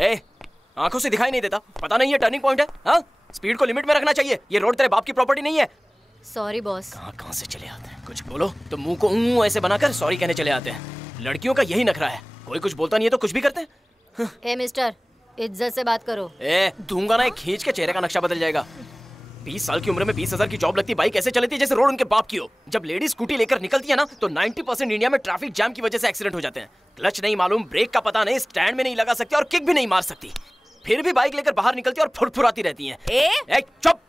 ए, आंखों से दिखाई नहीं देता? पता नहीं ये टर्निंग पॉइंट है? हाँ, स्पीड को लिमिट में रखना चाहिए। ये रोड तेरे बाप की प्रॉपर्टी नहीं है। Sorry boss. कहाँ से चले आते हैं? कुछ बोलो तो मुंह को ऐसे बनाकर सॉरी कहने चले आते हैं। लड़कियों का यही नखरा है, कोई कुछ बोलता नहीं है तो कुछ भी करते हैं। ए मिस्टर, इज्जत से बात करो। दूंगा ना, एक खींच के चेहरे का नक्शा बदल जाएगा। 20 साल की उम्र में 20,000 की जॉब लगती, बाइक ऐसे चलती है जैसे रोड उनके बाप की हो। जब लेडी स्कूटी लेकर निकलती है ना तो 90% इंडिया में ट्रैफिक जाम की वजह से एक्सीडेंट हो जाते हैं। क्लच नहीं मालूम, ब्रेक का पता नहीं, स्टैंड में नहीं लगा सकती और किक भी नहीं मार सकती, फिर भी बाइक लेकर बाहर निकलती और फुरफुराती रहती हैं। चुप।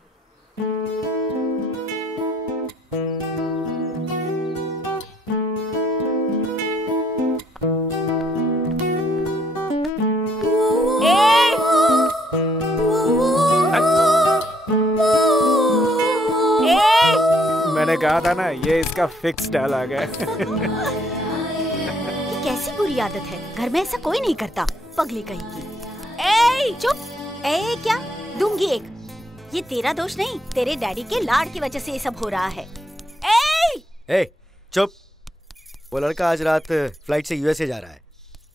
मैंने कहा था ना, ये इसका फिक्स डायलॉग है। कैसी बुरी आदत है, घर में ऐसा कोई नहीं करता, पगली कहीं की। ए चुप। ए क्या दूंगी एक। ये तेरा दोष नहीं, तेरे डैडी के लाड़ की वजह से ये सब हो रहा है। ए चुप। वो लड़का आज रात फ्लाइट से यूएसए जा रहा है।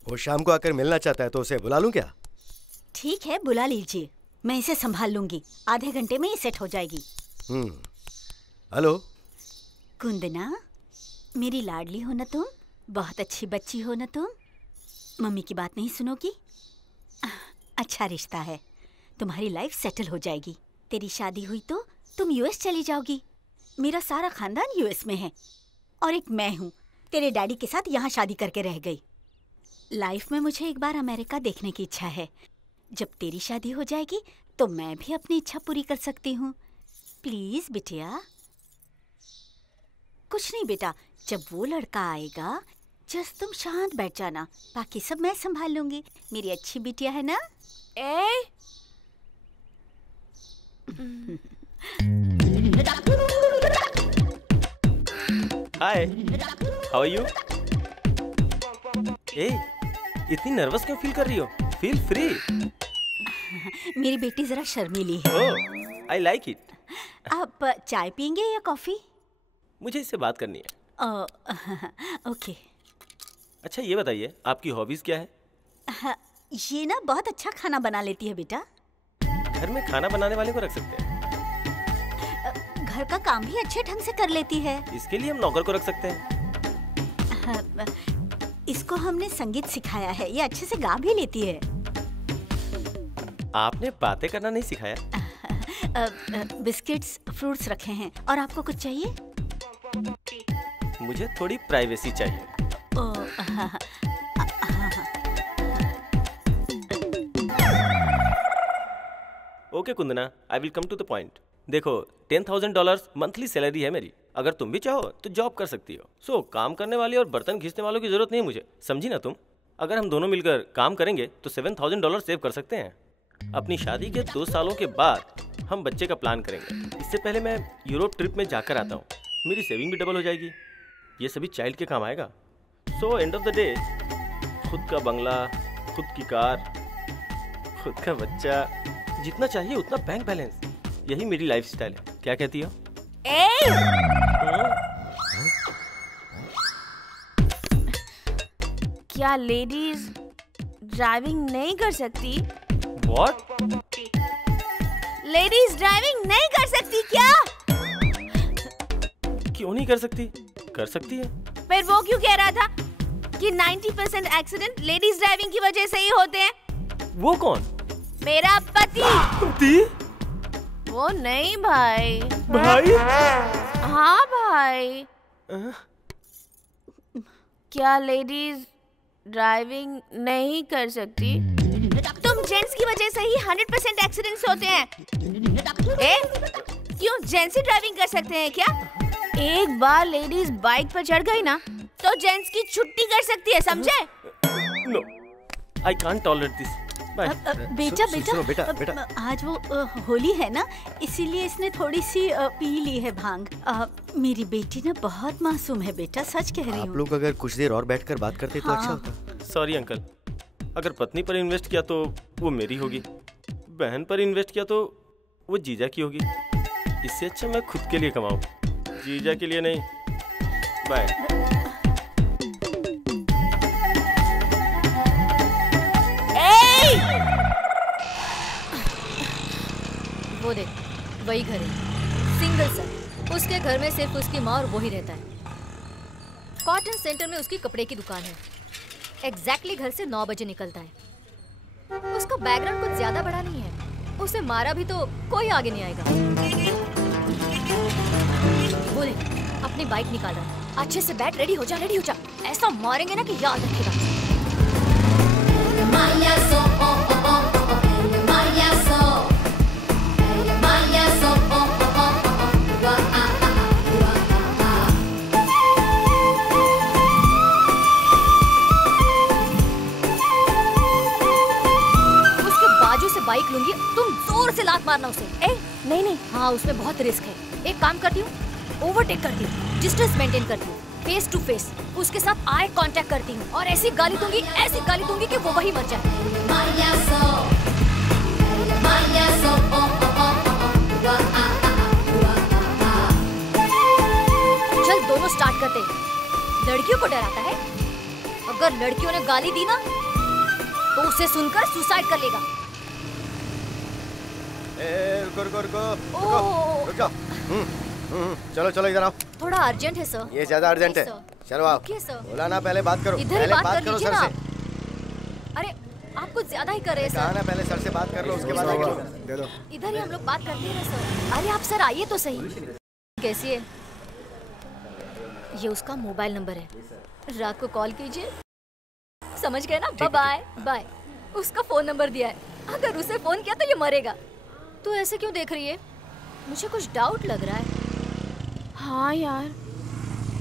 वो शाम को आकर मिलना चाहता है तो उसे बुला लूं क्या? ठीक है, बुला लीजिए, मैं इसे संभाल लूंगी। आधे घंटे में ये सेट हो जाएगी। हेलो कुंदना, मेरी लाडली हो ना तुम, बहुत अच्छी बच्ची हो ना तुम। मम्मी की बात नहीं सुनोगी? अच्छा रिश्ता है, तुम्हारी लाइफ सेटल हो जाएगी। तेरी शादी हुई तो तुम यूएस चली जाओगी। मेरा सारा खानदान यूएस में है और एक मैं हूँ, तेरे डैडी के साथ यहाँ शादी करके रह गई। लाइफ में मुझे एक बार अमेरिका देखने की इच्छा है। जब तेरी शादी हो जाएगी तो मैं भी अपनी इच्छा पूरी कर सकती हूँ। प्लीज बिटिया। कुछ नहीं बेटा, जब वो लड़का आएगा जस्ट तुम शांत बैठ जाना, बाकी सब मैं संभाल लूंगी। मेरी अच्छी बिटिया है ना? हाय, हाउ आर यू? इतनी नर्वस क्यों फील कर रही हो? Feel free. मेरी बेटी जरा शर्मीली है। ओह, आई लाइक इट। आप चाय पियेंगे या कॉफी? मुझे इससे बात करनी है। ओके। अच्छा ये बताइए, आपकी हॉबीज क्या है? ये ना बहुत अच्छा खाना बना लेती है बेटा। घर में खाना बनाने वाले को रख सकते हैं। घर का काम भी अच्छे ढंग से कर लेती है। इसके लिए हम नौकर को रख सकते हैं। इसको हमने संगीत सिखाया है, ये अच्छे से गा भी लेती है। आपने बातें करना नहीं सिखाया? बिस्किट्स, फ्रूट्स रखे हैं। और आपको कुछ चाहिए? मुझे थोड़ी प्राइवेसी चाहिए। Okay Kundana, I will come to the point. देखो, $10,000 मंथली सैलरी है मेरी। अगर तुम भी चाहो तो जॉब कर सकती हो। सो काम करने वाली और बर्तन खींचने वालों की जरूरत नहीं है मुझे, समझी ना तुम? अगर हम दोनों मिलकर काम करेंगे तो $7,000 सेव कर सकते हैं। अपनी शादी के 2 सालों के बाद हम बच्चे का प्लान करेंगे। इससे पहले मैं यूरोप ट्रिप में जाकर आता हूँ, मेरी सेविंग भी डबल हो जाएगी। ये सभी चाइल्ड के काम आएगा। So end of the day, खुद का बंगला, खुद की कार, खुद का बच्चा, जितना चाहिए उतना बैंक बैलेंस, यही मेरी लाइफ स्टाइल है। क्या कहती हो? क्या लेडीज ड्राइविंग नहीं कर सकती? What? लेडीज ड्राइविंग नहीं कर सकती क्या? क्यों नहीं कर सकती? कर सकती है। फिर वो क्यों कह रहा था कि 90% एक्सीडेंट लेडीज ड्राइविंग की वजह से ही होते हैं? वो कौन? मेरा पति। पति? वो नहीं भाई। भाई? हाँ भाई। क्या लेडीज ड्राइविंग नहीं कर सकती? तुम जेंट्स की वजह से ही 100% एक्सीडेंट्स होते हैं। क्यों जेंट्स ही ड्राइविंग कर सकते हैं क्या? एक बार लेडीज बाइक पर चढ़ गई ना तो जेंट्स की छुट्टी कर सकती है, समझे? No, I can't tolerate this. बेटा, आज वो होली है ना, इसीलिए इसने थोड़ी सी पी ली है भांग। मेरी बेटी ना बहुत मासूम है बेटा, सच कह रही हूँ। आप लोग अगर कुछ देर और बैठकर बात करते तो अच्छा होता। सॉरी अंकल, अगर पत्नी पर इन्वेस्ट किया तो वो मेरी होगी, बहन पर इन्वेस्ट किया तो वो जीजा की होगी। इससे अच्छा मैं खुद के लिए कमाऊं, जीजा के लिए नहीं। बाय। Hey! वही घर है, सिंगल सर। उसके घर में सिर्फ उसकी माँ और वो ही रहता है। कॉटन सेंटर में उसकी कपड़े की दुकान है। एग्जैक्टली घर से 9 बजे निकलता है। उसका बैकग्राउंड कुछ ज्यादा बड़ा नहीं है। उसे मारा भी तो कोई आगे नहीं आएगा। बोले अपनी बाइक निकाल रहा है। अच्छे से बैठ, रेडी हो जा, रेडी हो जा। ऐसा मारेंगे ना कि याद रखेगा। बाइक लूंगी, तुम जोर से लात मारना उसे। नहीं नहीं, हाँ उसमें बहुत रिस्क है। एक काम करती हूँ, ओवरटेक करती हूँ, डिस्टेंस मेंटेन करती हूँ, फेस टू फेस उसके साथ आई कांटेक्ट करती हूँ और ऐसी गाली दूंगी कि वो वही मर जाए। चल दोनों स्टार्ट करते हैं। लड़कियों को डराता है, अगर लड़कियों ने गाली दी ना तो उसे सुनकर सुसाइड कर लेगा। रुक जाओ। चलो चलो इधर आओ। थोड़ा अर्जेंट है सर। ये ज्यादा अर्जेंट है। चलो आओ। बोला ना पहले बात करो। इधर पहले बात बात करो सर से। अरे आप कुछ ज्यादा ही कर रहे हैं सर। कहा ना पहले सर से बात कर लो, उसके बाद आगे दे दो। इधर ही हम लोग बात करते हैं सर। अरे आप सर आइए तो सही। कैसी है? ये उसका मोबाइल नंबर है, रात को कॉल कीजिए। समझ गए ना? Bye bye. उसका फोन नंबर दिया है, अगर उसे फोन किया तो ये मरेगा। तू ऐसे क्यों देख रही है? मुझे कुछ डाउट लग रहा है। हाँ यार,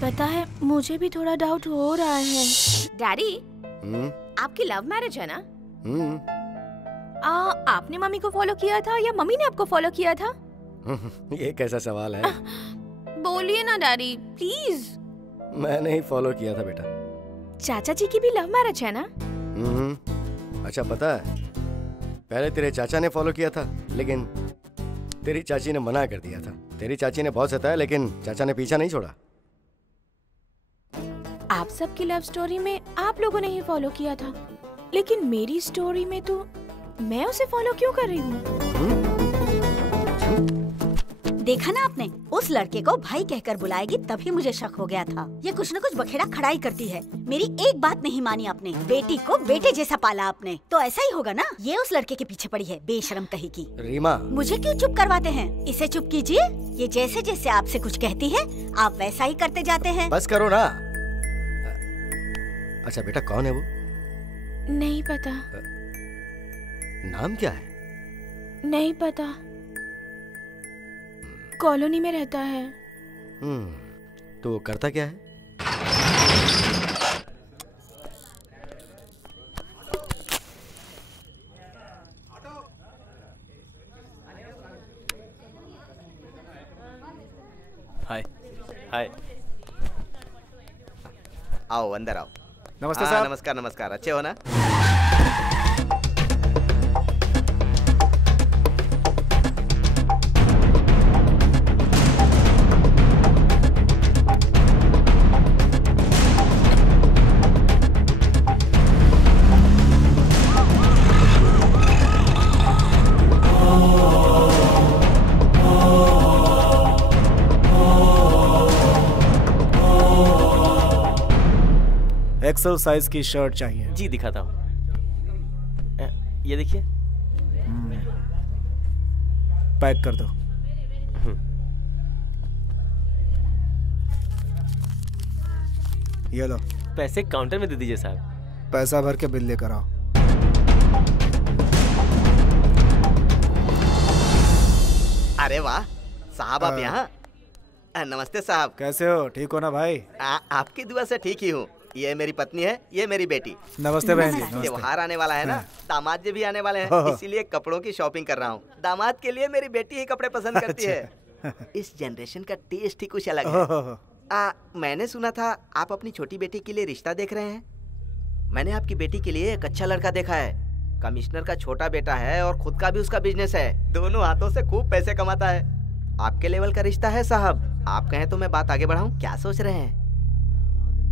पता है मुझे भी थोड़ा डाउट हो रहा है। डैडी, आपकी लव मैरिज है ना? आपने मम्मी को फॉलो किया था या मम्मी ने आपको फॉलो किया था? ये कैसा सवाल है? बोलिए ना डैडी प्लीज। मैंने ही फॉलो किया था बेटा। चाचा जी की भी लव मैरिज है ना? अच्छा पता है, पहले तेरे चाचा ने फॉलो किया था, लेकिन तेरी चाची ने मना कर दिया था। तेरी चाची ने बहुत सताया, लेकिन चाचा ने पीछा नहीं छोड़ा। आप सबकी लव स्टोरी में आप लोगों ने ही फॉलो किया था, लेकिन मेरी स्टोरी में तो मैं उसे फॉलो क्यों कर रही हूँ? देखा ना आपने, उस लड़के को भाई कहकर बुलाएगी तभी मुझे शक हो गया था। ये कुछ न कुछ बखेड़ा खड़ाई करती है। मेरी एक बात नहीं मानी आपने, बेटी को बेटे जैसा पाला आपने, तो ऐसा ही होगा ना। ये उस लड़के के पीछे पड़ी है, बेशरम कहीं की। रीमा, मुझे क्यों चुप करवाते हैं? इसे चुप कीजिए। ये जैसे जैसे आपसे कुछ कहती है आप वैसा ही करते जाते हैं। बस करो ना। अच्छा बेटा, कौन है वो? नहीं पता। नाम क्या है? नहीं पता। कॉलोनी में रहता है। तो वो करता क्या है? हाय। हाय। आओ अंदर आओ। नमस्ते साहब। नमस्कार नमस्कार, अच्छे हो ना? एक्सेल साइज की शर्ट चाहिए। जी दिखाता हूँ। ये देखिए। पैक कर दो। ये लो। पैसे काउंटर में दे दीजिए साहब। पैसा भर के बिल लेकर आओ। अरे वाह साहब, आप यहाँ? नमस्ते साहब। कैसे हो? ठीक हो ना भाई? आपकी दुआ से ठीक ही हूँ। ये मेरी पत्नी है, ये मेरी बेटी। नमस्ते बहन जी। नमस्ते। त्योहार आने वाला है ना, दामाद जी भी आने वाले हैं, इसीलिए कपड़ों की शॉपिंग कर रहा हूँ। दामाद के लिए मेरी बेटी ही कपड़े पसंद करती है। इस जनरेशन का टेस्ट ही कुछ अलग है। मैंने सुना था आप अपनी छोटी बेटी के लिए रिश्ता देख रहे हैं। मैंने आपकी बेटी के लिए एक अच्छा लड़का देखा है। कमिश्नर का छोटा बेटा है और खुद का भी उसका बिजनेस है। दोनों हाथों से खूब पैसे कमाता है। आपके लेवल का रिश्ता है साहब। आप कहें तो मैं बात आगे बढ़ाऊं? क्या सोच रहे हैं?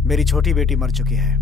मेरी छोटी बेटी मर चुकी है।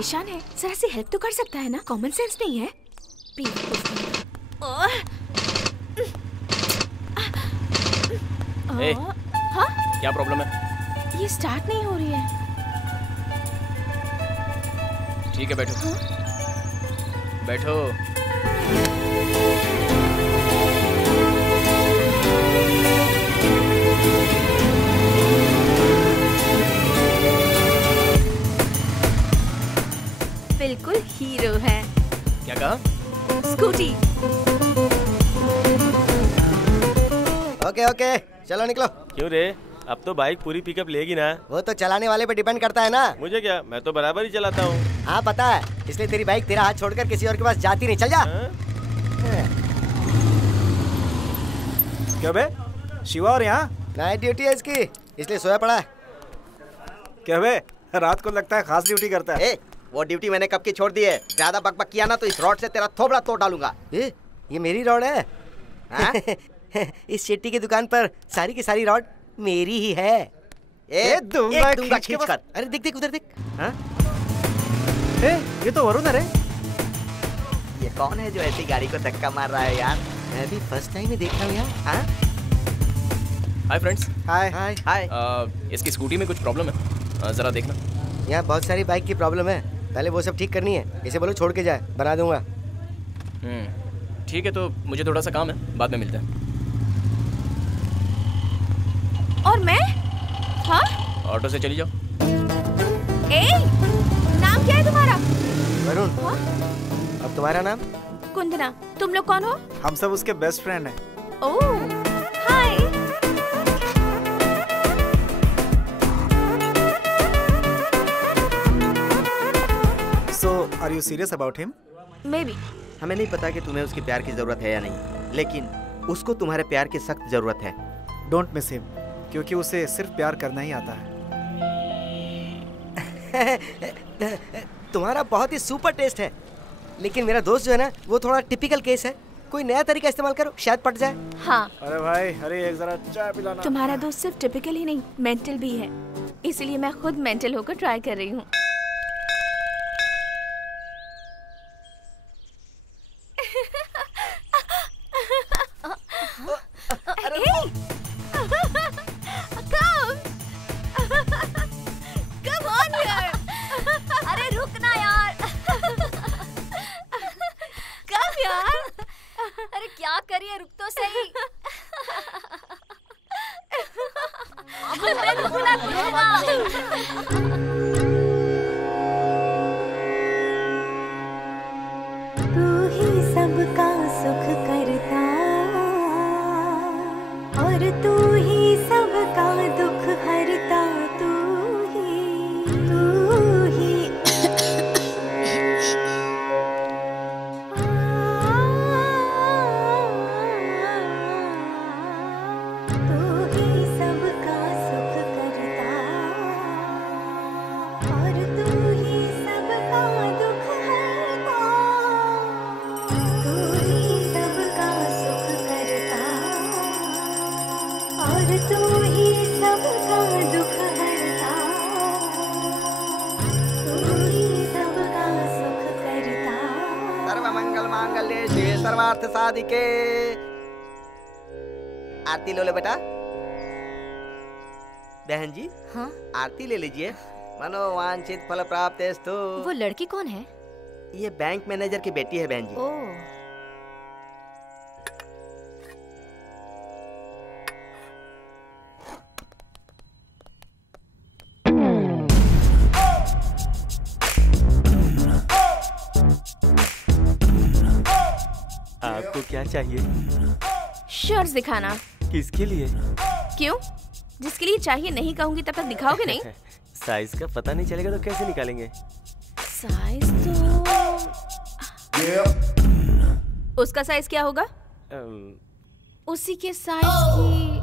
परेशान है, जरा सी हेल्प तो कर सकता है ना? कॉमन सेंस नहीं है? ए, हाँ? क्या प्रॉब्लम है? ये स्टार्ट नहीं हो रही है। ठीक है, बैठो। हाँ? बैठो। बिल्कुल हीरो है। क्या कहा? स्कूटी। ओके ओके, चलो निकलो। क्यों रे, अब तो बाइक पूरी पिकअप लेगी ना? वो तो चलाने वाले पे डिपेंड करता है ना। मुझे क्या, मैं तो बराबर ही चलाता हूँ। हाँ पता है, इसलिए तेरी बाइक तेरा हाथ छोड़कर किसी और के पास जाती नहीं। चल जा। क्या बे, शिवा और यहाँ? नाइट ड्यूटी है इसकी, इसलिए सोया पड़ा है। क्या बे, रात को लगता है खास ड्यूटी करता है। वो ड्यूटी मैंने कब की छोड़ दी है। ज्यादा बकबक किया ना तो इस रॉड से तेरा थोबड़ा तोड़ डालूंगा। ये मेरी रॉड है। इस शेट्टी की दुकान पर सारी की सारी रॉड मेरी ही है। दूंगा खींच कर। अरे देख देख उधर देख। ये तो वरुण है रे। ये कौन है जो ऐसी गाड़ी को धक्का मार रहा है यार? मैं भी फर्स्ट टाइम ही देख रहा हूँ यार। Hi friends. Hi hi hi. इसकी स्कूटी में कुछ प्रॉब्लम है, जरा देखना। यहाँ बहुत सारी बाइक की प्रॉब्लम है, पहले वो सब ठीक करनी है। इसे बोलो छोड़ के जाए, बना दूंगा। ठीक है, तो मुझे थोड़ा सा काम है, बाद में मिलते हैं। और मैं? हाँ? ऑटो से चली जाओ। नाम क्या है तुम्हारा? वरुण। हाँ? अब तुम्हारा नाम? कुंदना। तुम लोग कौन हो? हम सब उसके बेस्ट फ्रेंड हैं। ओह, हाय। So, are you serious about him? Maybe. हमें नहीं पता कि तुम्हें उसके प्यार की जरूरत है या नहीं, लेकिन उसको तुम्हारे प्यार की सख्त जरूरत है। Don't miss him, क्योंकि उसे सिर्फ प्यार करना ही आता है। तुम्हारा बहुत ही सुपर टेस्ट है, लेकिन मेरा दोस्त जो है ना, वो थोड़ा टिपिकल केस है। कोई नया तरीका इस्तेमाल करो, शायद पट जाए। हाँ। अरे भाई, अरे एक जरा चाय पिलाना। तुम्हारा दोस्त सिर्फ टिपिकल ही नहीं, मेंटल भी है। इसीलिए मैं खुद मेंटल होकर ट्राई कर रही हूँ। अरे रुक ना यार। कब यार? अरे क्या करिए, रुक तो सही। रुकना तू ही सबका सुख करता और तू ही सबका दुख हरता। तू ही तू ही सबका सुख करता और तू ही सबका दुख हरता। तू ही सबका सुख करता और तू ही सबका दुख हरता। तू ही सबका सुख करता। सर्वमंगल मांगल्ये शिवे सर्वार्थ साधिके। आरती लो ले बेटा। बहन जी। हाँ? आरती ले लीजिए। मनोवांछित फल प्राप्तेस्तु। वो लड़की कौन है? ये बैंक मैनेजर की बेटी है बहन जी। ओह। आपको क्या चाहिए? शर्ट्स दिखाना। किसके लिए? क्यों? जिसके लिए चाहिए नहीं कहूंगी तब तक दिखाओगे नहीं? साइज का पता नहीं चलेगा तो कैसे निकालेंगे? साइज तो उसका साइज क्या होगा? उसी के साइज की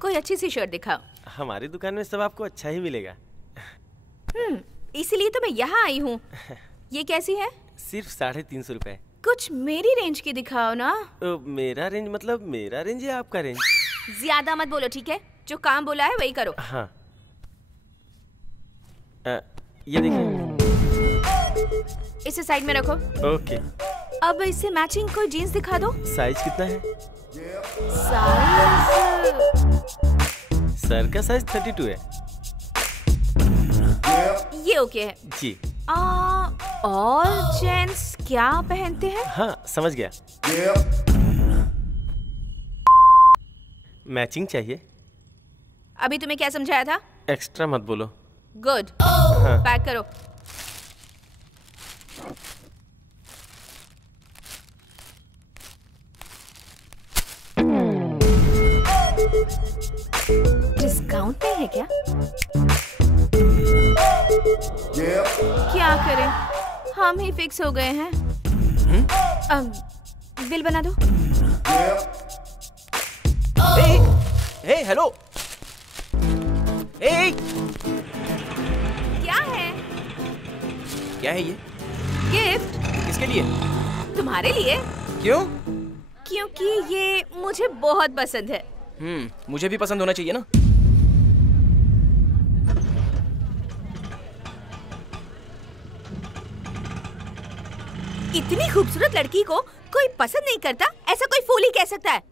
कोई अच्छी सी शर्ट दिखाओ। हमारी दुकान में सब आपको अच्छा ही मिलेगा। इसीलिए तो मैं यहाँ आई हूँ। ये कैसी है? सिर्फ 350 रुपए। कुछ मेरी रेंज की दिखाओ ना। मेरा रेंज मतलब मेरा रेंज या आपका रेंज? ज्यादा मत बोलो, ठीक है? जो काम बोला है वही करो। हाँ। ये देखिए। इसे साइड में रखो। ओके। अब इससे मैचिंग कोई जीन्स दिखा दो। साइज कितना है? साइज सर का साइज 32 है। ये ओके है जी। और जेंट्स क्या पहनते हैं? हाँ समझ गया। मैचिंग चाहिए। अभी तुम्हें क्या समझाया था? एक्स्ट्रा मत बोलो। गुड। हाँ। पैक करो। डिस्काउंट नहीं है क्या? क्या करें, हम ही फिक्स हो गए हैं। बिल बना दो। हे हेलो। हे क्या है? क्या है ये? गिफ्ट। किसके लिए? तुम्हारे लिए। क्यों? क्योंकि ये मुझे बहुत पसंद है। मुझे भी पसंद होना चाहिए ना। इतनी खूबसूरत लड़की को कोई पसंद नहीं करता, ऐसा कोई फूल ही कह सकता है।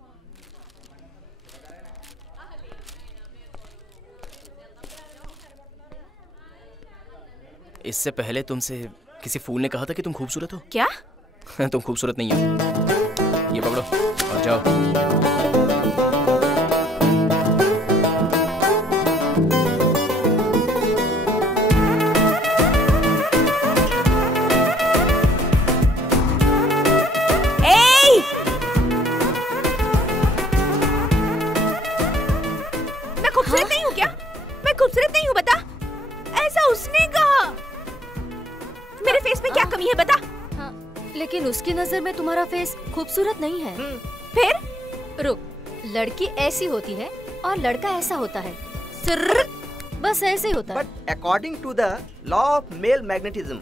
इससे पहले तुमसे किसी फूल ने कहा था कि तुम खूबसूरत हो। क्या? तुम खूबसूरत नहीं हो। ये पकड़ो और जाओ। खूबसूरत नहीं हूँ क्या? मैं खूबसूरत नहीं हूँ बता? ऐसा उसने कहा। मेरे फेस में क्या कमी है बता? लेकिन उसकी नजर में तुम्हारा फेस खूबसूरत नहीं है। फिर? रुक, लड़की ऐसी होती है और लड़का ऐसा होता है। बस ऐसे ही होता है। But according to the law of male magnetism,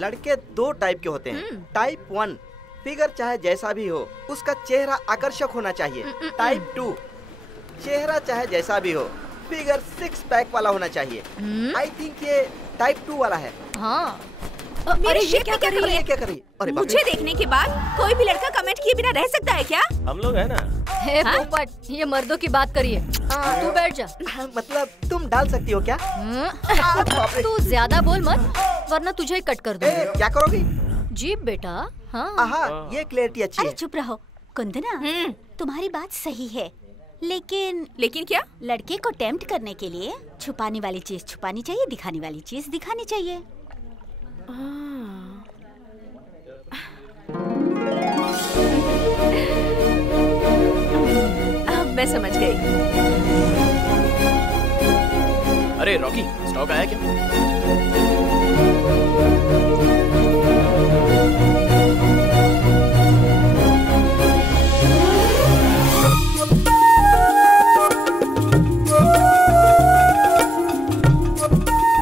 लड़के दो टाइप के होते हैं। टाइप 1, फिगर चाहे जैसा भी हो उसका चेहरा आकर्षक होना चाहिए। टाइप 2, चेहरा चाहे जैसा भी हो फिगर 6 पैक वाला होना चाहिए। आई थिंक ये टाइप 2 वाला है। हाँ। मेरे शेप में क्या कर रही है? क्या कर रही है? अरे मुझे देखने के बाद कोई भी लड़का कमेंट किए बिना रह सकता है क्या? हम लोग है ना। हे पोपट, ये मर्दों की बात करिए। तू बैठ जा। मतलब तुम डाल सकती हो क्या? तू ज्यादा बोल मत, वरना तुझे ही कट कर दूंगी। क्या करोगी? जीप बेटा। हाँ। आहा, ये क्लैरिटी अच्छी है। अरे चुप रहो कुंदना, तुम्हारी बात सही है, लेकिन क्या? लड़के को टेम्प्ट करने के लिए छुपाने वाली चीज छुपानी चाहिए, दिखाने वाली चीज दिखानी चाहिए। अब मैं समझ गई। अरे रॉकी, स्टॉक आया क्या?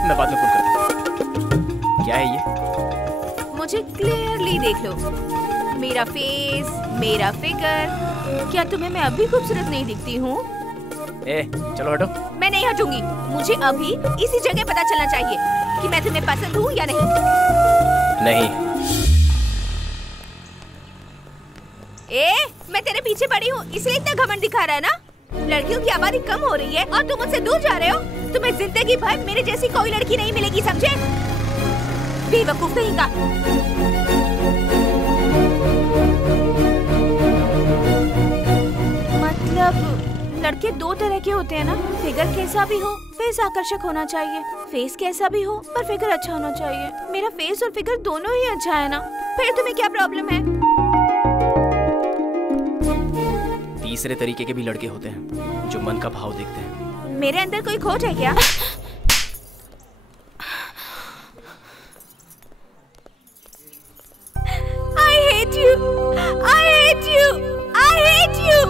मैं बाद में फोन करता हूँ। क्या है ये? मुझे क्लियरली देख लो, मेरा फेस, मेरा फिगर। क्या तुम्हें मैं अभी खूबसूरत नहीं दिखती हूँ? चलो हटो। मैं नहीं हटूंगी। मुझे अभी इसी जगह पता चलना चाहिए कि मैं तुम्हें पसंद हूँ या नहीं। नहीं। मैं तेरे पीछे पड़ी हूँ इसलिए इतना घमंड दिखा रहा है ना? लड़कियों की आबादी कम हो रही है और तुम मुझसे दूर जा रहे हो। तुम्हें जिंदगी भर मेरे जैसी कोई लड़की नहीं मिलेगी, समझे? बेवकूफ कहीं का। मतलब लड़के दो तरह के होते हैं ना? फिगर कैसा भी हो, फेस आकर्षक होना चाहिए। फेस कैसा भी हो पर फिगर अच्छा होना चाहिए। मेरा फेस और फिगर दोनों ही अच्छा है ना? फिर तुम्हें क्या प्रॉब्लम है? तीसरे तरीके के भी लड़के होते हैं जो मन का भाव देखते हैं। मेरे अंदर कोई खोट है क्या? I hate you. I hate you. I hate you.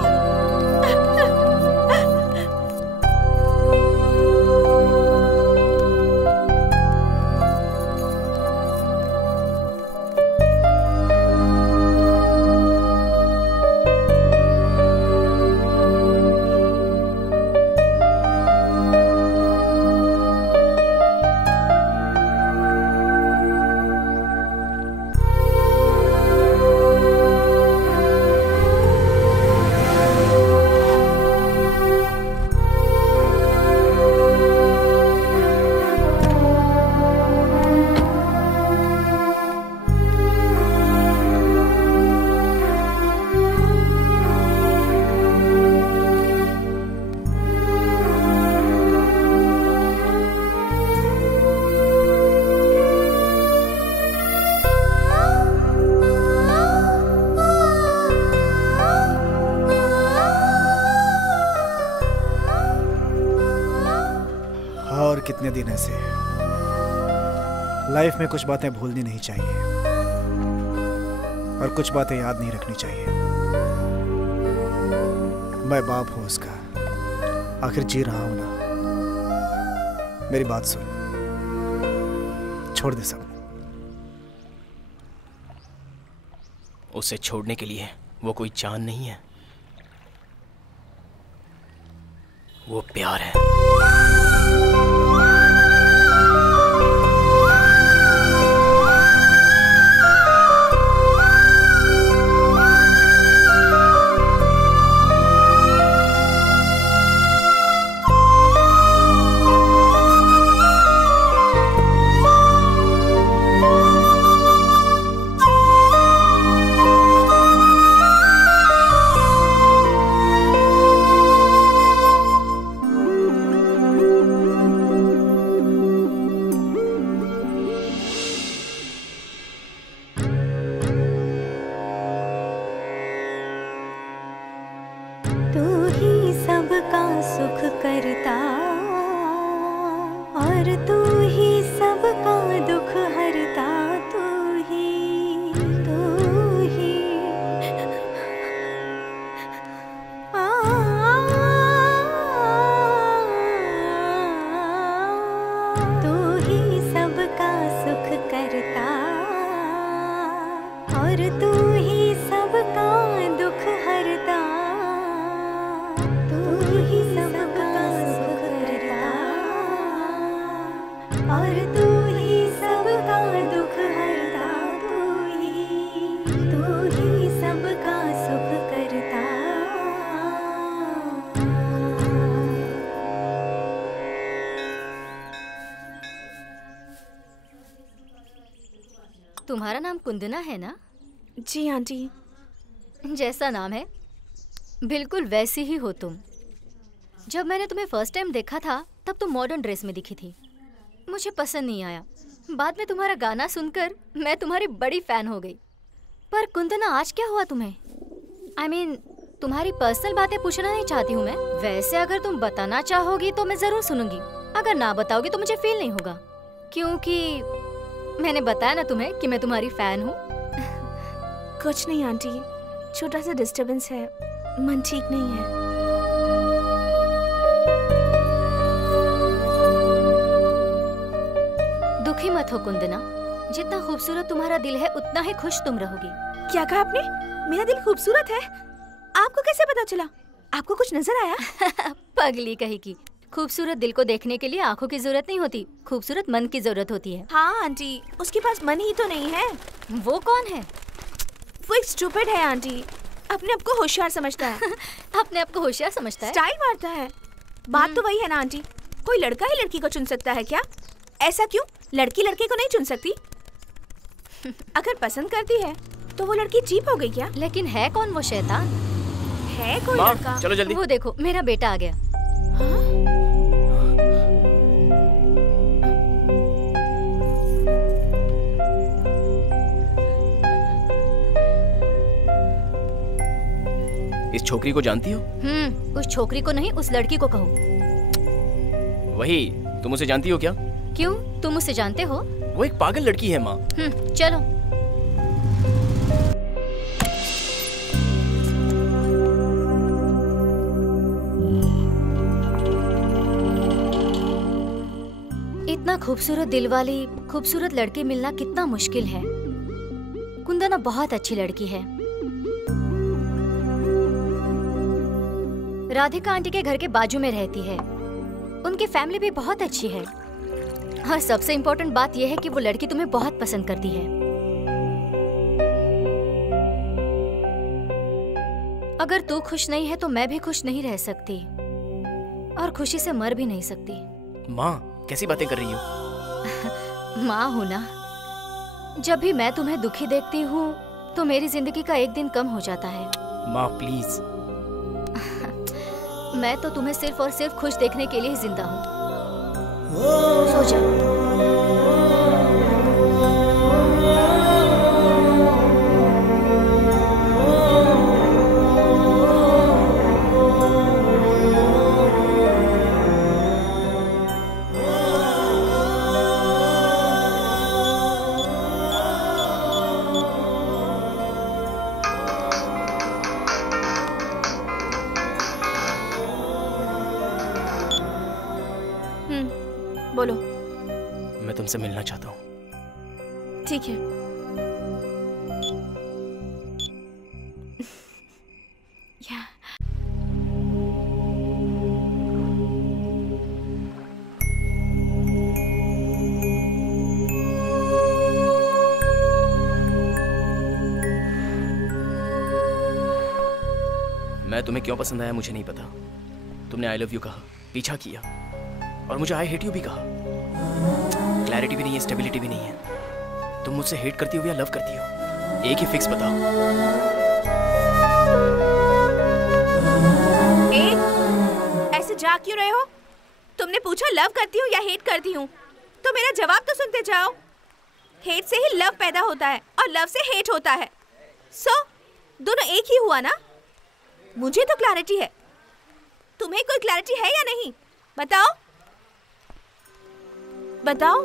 Life में कुछ बातें भूलनी नहीं चाहिए और कुछ बातें याद नहीं रखनी चाहिए। मैं बाप हूं उसका, आखिर जी रहा हूं ना। मेरी बात सुन, छोड़ दे सब। उसे छोड़ने के लिए वो कोई चांद नहीं है, वो प्यार है। तुम्हारा नाम कुंदना है ना? जी आंटी। जैसा नाम है बिल्कुल वैसी ही हो तुम। जब मैंने तुम्हें फर्स्ट टाइम देखा था तब तुम मॉडर्न ड्रेस में दिखी थी, मुझे पसंद नहीं आया। बाद में तुम्हारा गाना सुनकर मैं तुम्हारी बड़ी फैन हो गई। पर कुंदना आज क्या हुआ तुम्हें? I mean, तुम्हारी पर्सनल बातें पूछना नहीं चाहती हूँ मैं। वैसे अगर तुम बताना चाहोगी तो मैं जरूर सुनूंगी, अगर ना बताओगी तो मुझे फील नहीं होगा, क्योंकि मैंने बताया ना तुम्हें कि मैं तुम्हारी फैन हूँ। कुछ नहीं आंटी, छोटा सा डिस्टरबेंस है, मन ठीक नहीं है। दुखी मत हो कुंदना, जितना खूबसूरत तुम्हारा दिल है उतना ही खुश तुम रहोगी। क्या कहा आपने? मेरा दिल खूबसूरत है? आपको कैसे पता चला? आपको कुछ नजर आया? पगली कहेगी, खूबसूरत दिल को देखने के लिए आंखों की जरूरत नहीं होती, खूबसूरत मन की जरूरत होती है। हाँ आंटी, उसके पास मन ही तो नहीं है। वो कौन है? वो एक स्टूपिड है आंटी, अपने आप को होशियार समझता है। अपने आप को होशियार समझता है? स्टाइल मारता है। बात तो वही है ना आंटी, कोई लड़का ही लड़की को चुन सकता है क्या? ऐसा क्यों? लड़की लड़के को नहीं चुन सकती? अगर पसंद करती है तो वो लड़की चीप हो गई क्या? लेकिन है कौन वो शैतान? है कोई लड़का? चलो जल्दी। वो देखो मेरा बेटा आ गया। इस छोकरी को जानती हो? उस छोकरी को नहीं, उस लड़की को कहो। वही, तुम उसे जानती हो क्या? क्यों, तुम उसे जानते हो? वो एक पागल लड़की है माँ। चलो। इतना खूबसूरत दिल वाली खूबसूरत लड़की मिलना कितना मुश्किल है। कुंदना बहुत अच्छी लड़की है। राधिका आंटी के घर के बाजू में रहती है, उनकी फैमिली भी बहुत अच्छी है, और सबसे इम्पोर्टेंट बात यह है कि वो लड़की तुम्हें बहुत पसंद करती है। अगर तू खुश नहीं है तो मैं भी खुश नहीं रह सकती, और खुशी से मर भी नहीं सकती। माँ, कैसी बातें कर रही हो? माँ हूँ ना, जब भी मैं तुम्हें दुखी देखती हूँ तो मेरी जिंदगी का एक दिन कम हो जाता है। माँ प्लीज। मैं तो तुम्हें सिर्फ और सिर्फ खुश देखने के लिए ही जिंदा हूँ। सो जाओ। तुमसे मिलना चाहता हूँ। ठीक है। मैं तुम्हें क्यों पसंद आया मुझे नहीं पता। तुमने आई लव यू कहा, पीछा किया, और मुझे आई हेट यू भी कहा। क्लैरिटी भी नहीं है, स्टेबिलिटी भी नहीं है। तुम मुझसे हेट करती हो या लव करती हो? एक ही फिक्स बताओ। ऐसे जा क्यों रहे हो? तुमने पूछा लव करती हूँ या हेट करती हूँ, तो मेरा जवाब तो सुनते जाओ। हेट से ही लव पैदा होता है और लव से हेट होता है। सो दोनों एक ही हुआ ना? मुझे तो क्लैरिटी है, तुम्हें कोई क्लैरिटी है या नहीं? बताओ बताओ।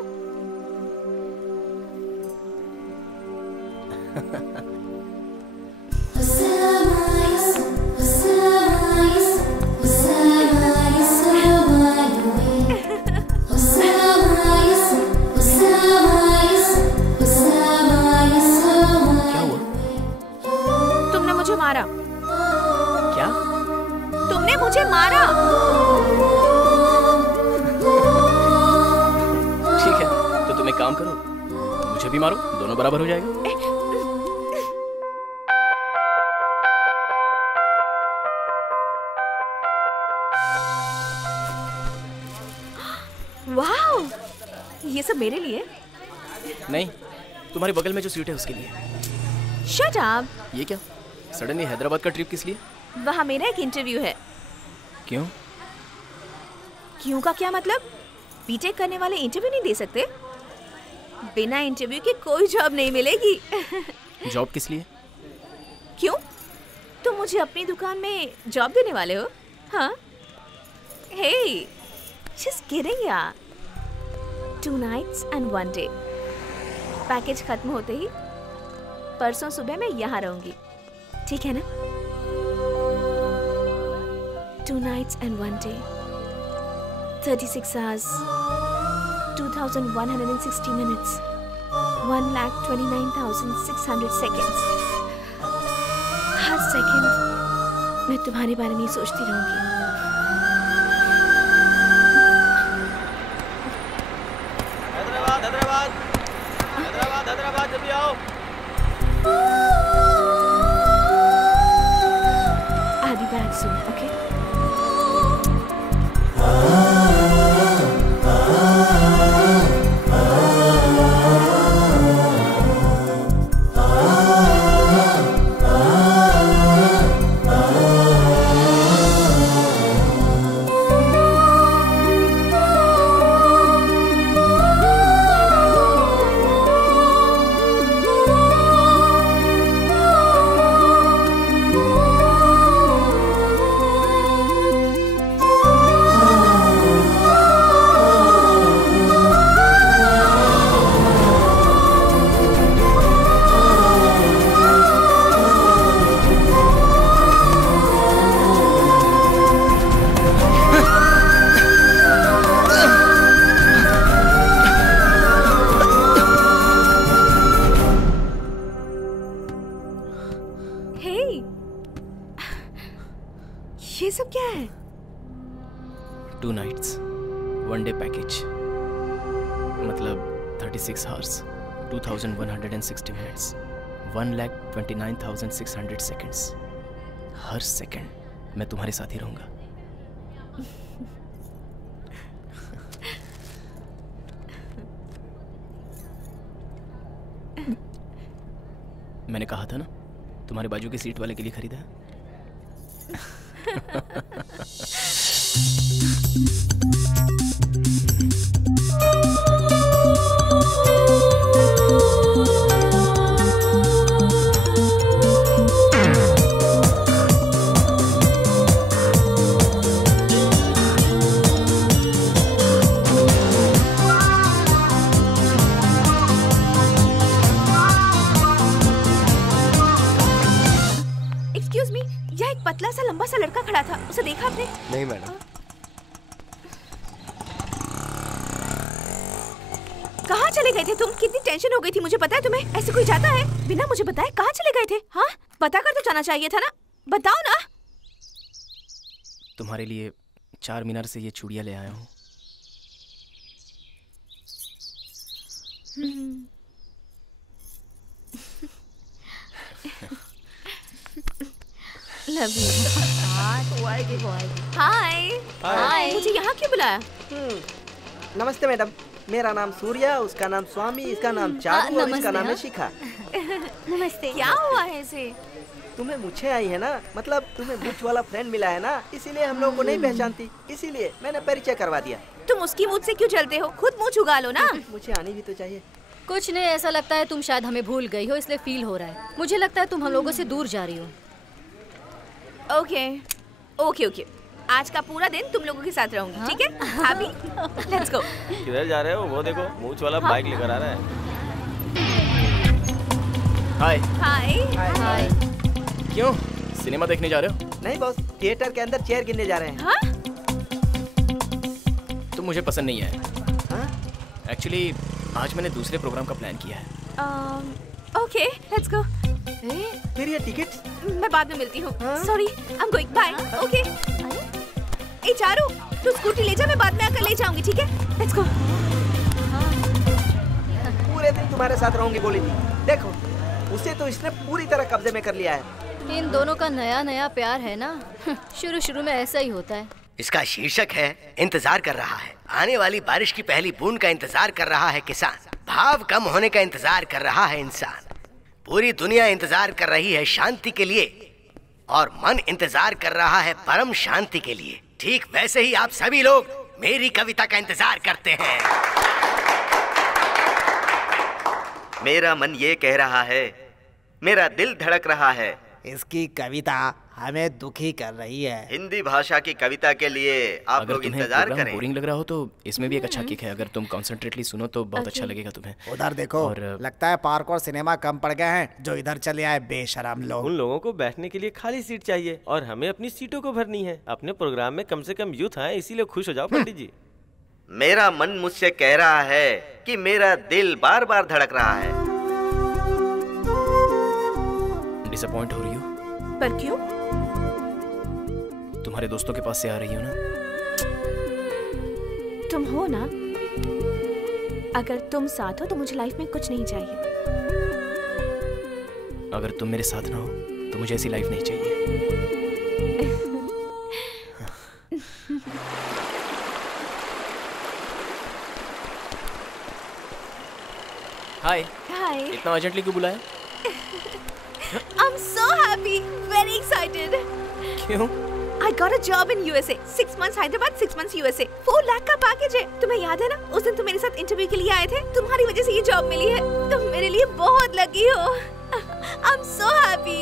क्या हुआ? तुमने मुझे मारा। क्या? तुमने मुझे मारा। ठीक है, तो तुम एक काम करो, मुझे भी मारो, दोनों बराबर हो जाएगा। वाओ, ये सब मेरे लिए? नहीं, तुम्हारे बगल में जो सीट है उसके लिए। Shut up. ये क्या सडनली हैदराबाद का ट्रिप किस लिए? वहाँ मेरा एक इंटरव्यू है। क्यों? क्यों का क्या मतलब? बीटेक करने वाले इंटरव्यू नहीं दे सकते? बिना इंटरव्यू के कोई जॉब नहीं मिलेगी। जॉब किस लिए? क्यों? तुम मुझे अपनी दुकान में जॉब देने वाले हो? हाँ? हे, जस्ट किडिंग यार। 2 nights and 1 day। पैकेज खत्म होते ही परसों सुबह मैं यहाँ रहूंगी, ठीक है ना? 2 nights and 1 day, 36 hours, 2160 minutes, 1,29,600 seconds। Her second मैं तुम्हारे बारे में ही सोचती रहूंगी। हैदराबाद हैदराबाद हैदराबाद हैदराबाद, जल्दी आओ। I'll be back soon, okay? ये सब क्या है? 2 nights, 1 day पैकेज, मतलब 36 hours, 2160 minutes, 1,29,600 seconds। हर सेकंड मैं तुम्हारे साथ ही रहूंगा। मैंने कहा था ना, तुम्हारे बाजू की सीट वाले के लिए खरीदा है। एक्सक्यूज मी, यहाँ एक पतला सा लंबा सा लड़का खड़ा था, उसे देखा आपने? नहीं मैडम। कहाँ कहाँ चले गए थे तुम? कितनी टेंशन हो गई थी मुझे पता है तुम्हें? ऐसे कोई जाता है बिना मुझे बताए? कहाँ चले गए थे? हाँ बता कर तो जाना चाहिए था ना, बताओ ना। तुम्हारे लिए चार मीनार से ये चूड़ियां ले आया हूँ। Love you. हाय हाय, मुझे यहाँ क्यों बुलाया? नमस्ते मैडम, मेरा नाम सूर्या, उसका नाम स्वामी, इसका नाम चारू और इसका नाम है शिखा। नमस्ते। क्या हुआ है इसे? तुम्हें मुझे आई है ना, मतलब तुम्हें मुझ वाला फ्रेंड मिला है ना, इसीलिए हम लोगों को नहीं पहचानती, इसीलिए मैंने परिचय करवा दिया। तुम उसकी मुझ से क्यों चलते हो? खुद मुंह छुगा लो ना। मुझे आनी भी तो चाहिए। कुछ नहीं, ऐसा लगता है तुम शायद हमें भूल गई हो, इसलिए फील हो रहा है। मुझे लगता है तुम हम लोगों से दूर जा रही हो। ओके ओके ओके, आज का पूरा दिन तुम लोगों के साथ रहूंगी, ठीक है? अभी लेट्स गो। किधर जा रहे हो? वो देखो मूंछ वाला बाइक लेकर आ रहा है। हाय हाय हाय। क्यों सिनेमा देखने जा रहे हो? नहीं बॉस, थिएटर के अंदर चेयर गिनने जा रहे हैं। हाँ? तुम मुझे पसंद नहीं आए। एक्चुअली आज मैंने दूसरे प्रोग्राम का प्लान किया है। Okay let's go. फिर ये टिकट मैं बाद में मिलती हूँ। Sorry I am going, bye. Okay. ए चारू, तू स्कूटी ले जा, मैं बाद में आकर ले जाऊंगी, ठीक है? Let's go. पूरे दिन तुम्हारे साथ रहूंगी बोली थी, देखो उसे तो इसने पूरी तरह कब्जे में कर लिया है। इन दोनों का नया नया प्यार है ना, शुरू शुरू में ऐसा ही होता है। इसका शीर्षक है इंतजार कर रहा है। आने वाली बारिश की पहली बूंद का इंतजार कर रहा है किसान, भाव कम होने का इंतजार कर रहा है इंसान, पूरी दुनिया इंतजार कर रही है शांति के लिए और मन इंतजार कर रहा है परम शांति के लिए। ठीक वैसे ही आप सभी लोग मेरी कविता का इंतजार करते हैं। मेरा मन ये कह रहा है, मेरा दिल धड़क रहा है, इसकी कविता हमें दुखी कर रही है। हिंदी भाषा की कविता के लिए आप अगर लोग तुम्हें इंतजार प्रोग्राम करें। बोरिंग लग रहा हो तो इसमें भी एक अच्छा किक है। अगर तुम कॉन्सेंट्रेटली सुनो तो बहुत अच्छा लगेगा तुम्हें। उधर देखो, और लगता है पार्क और सिनेमा कम पड़ गए हैं, जो इधर चले आए बेशरम लोग। उन लोगों को बैठने के लिए खाली सीट चाहिए और हमें अपनी सीटों को भरनी है। अपने प्रोग्राम में कम से कम यूथ आए, इसीलिए खुश हो जाओ पंडित जी। मेरा मन मुझसे कह रहा है कि मेरा दिल बार बार धड़क रहा है। डिसअपॉइंट हो रही हो? पर क्यों? तुम्हारे दोस्तों के पास से आ रही हो ना? तुम हो ना, अगर तुम साथ हो तो मुझे लाइफ में कुछ नहीं चाहिए। अगर तुम मेरे साथ ना हो तो मुझे ऐसी लाइफ नहीं चाहिए। हाय हाय। इतना अर्जेंटली क्यों बुलाया? I'm so happy, very excited. क्यों? I got a job in USA. 6 months Hyderabad, 6 months USA. 4 lakh का पैकेज है। तुम्हें याद है ना, उस दिन तुम मेरे साथ इंटरव्यू के लिए आए थे? तुम्हारी वजह से ये जॉब मिली है। तुम मेरे लिए बहुत लकी हो। I'm so happy.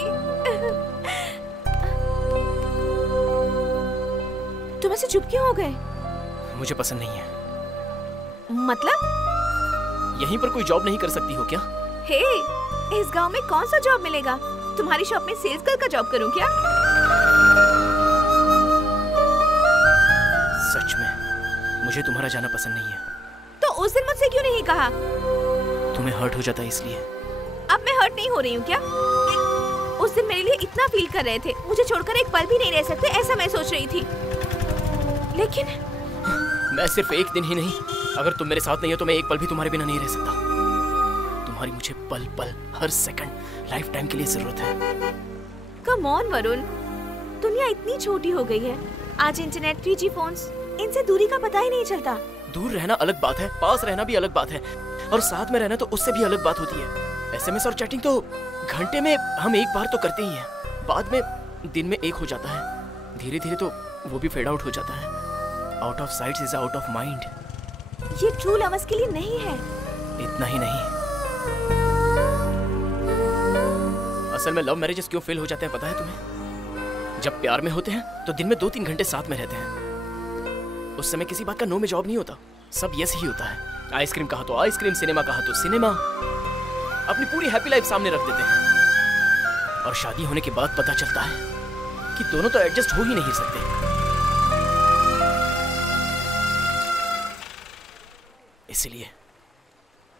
तुम ऐसे चुप क्यों हो गए? मुझे पसंद नहीं है। मतलब? यहीं पर कोई जॉब नहीं कर सकती हो क्या? हे, इस गांव में कौन सा जॉब मिलेगा? तुम्हारी शॉप में सेल्स गर्ल का जॉब करूं क्या? सच में मुझे तुम्हारा जाना पसंद नहीं है। तो उस दिन मुझसे क्यों नहीं कहा? तुम्हें हर्ट हो जाता है इसलिए। अब मैं हर्ट नहीं हो रही हूँ क्या? उस दिन मेरे लिए इतना फील कर रहे थे, मुझे छोड़कर एक पल भी नहीं रह सकते, ऐसा मैं सोच रही थी। लेकिन मैं सिर्फ एक दिन ही नहीं, अगर तुम मेरे साथ नहीं हो तो मैं एक पल भी तुम्हारे बिना नहीं रह सकता। तुम्हारी मुझे पल पल, हर सेकंड, लाइफ टाइम के लिए जरूरत है। कम ऑन वरुण, दुनिया इतनी छोटी हो गई है। आज इंटरनेट, 3G फोन्स, इनसे दूरी का पता ही नहीं चलता। दूर रहना अलग बात है, पास रहना भी अलग बात है, और साथ में रहना तो उससे भी अलग बात होती है। SMS और चैटिंग तो घंटे में हम एक बार तो करते ही हैं, बाद में दिन में एक हो जाता है, धीरे धीरे तो वो भी फेड आउट हो जाता है। Out of site is out of mind. ये ट्रू लवर्स के लिए नहीं है। इतना ही नहीं, असल में लव मैरिजेस क्यों फेल हो जाते हैं पता है तुम्हें? जब प्यार में होते हैं तो दिन में 2-3 घंटे साथ में रहते हैं, उस समय किसी बात का नो में जवाब नहीं होता, सब यस ही होता है। आइसक्रीम कहा तो आइसक्रीम, सिनेमा कहा तो सिनेमा, अपनी पूरी हैप्पी लाइफ सामने रख देते हैं। और शादी होने के बाद पता चलता है कि दोनों तो एडजस्ट हो ही नहीं सकते।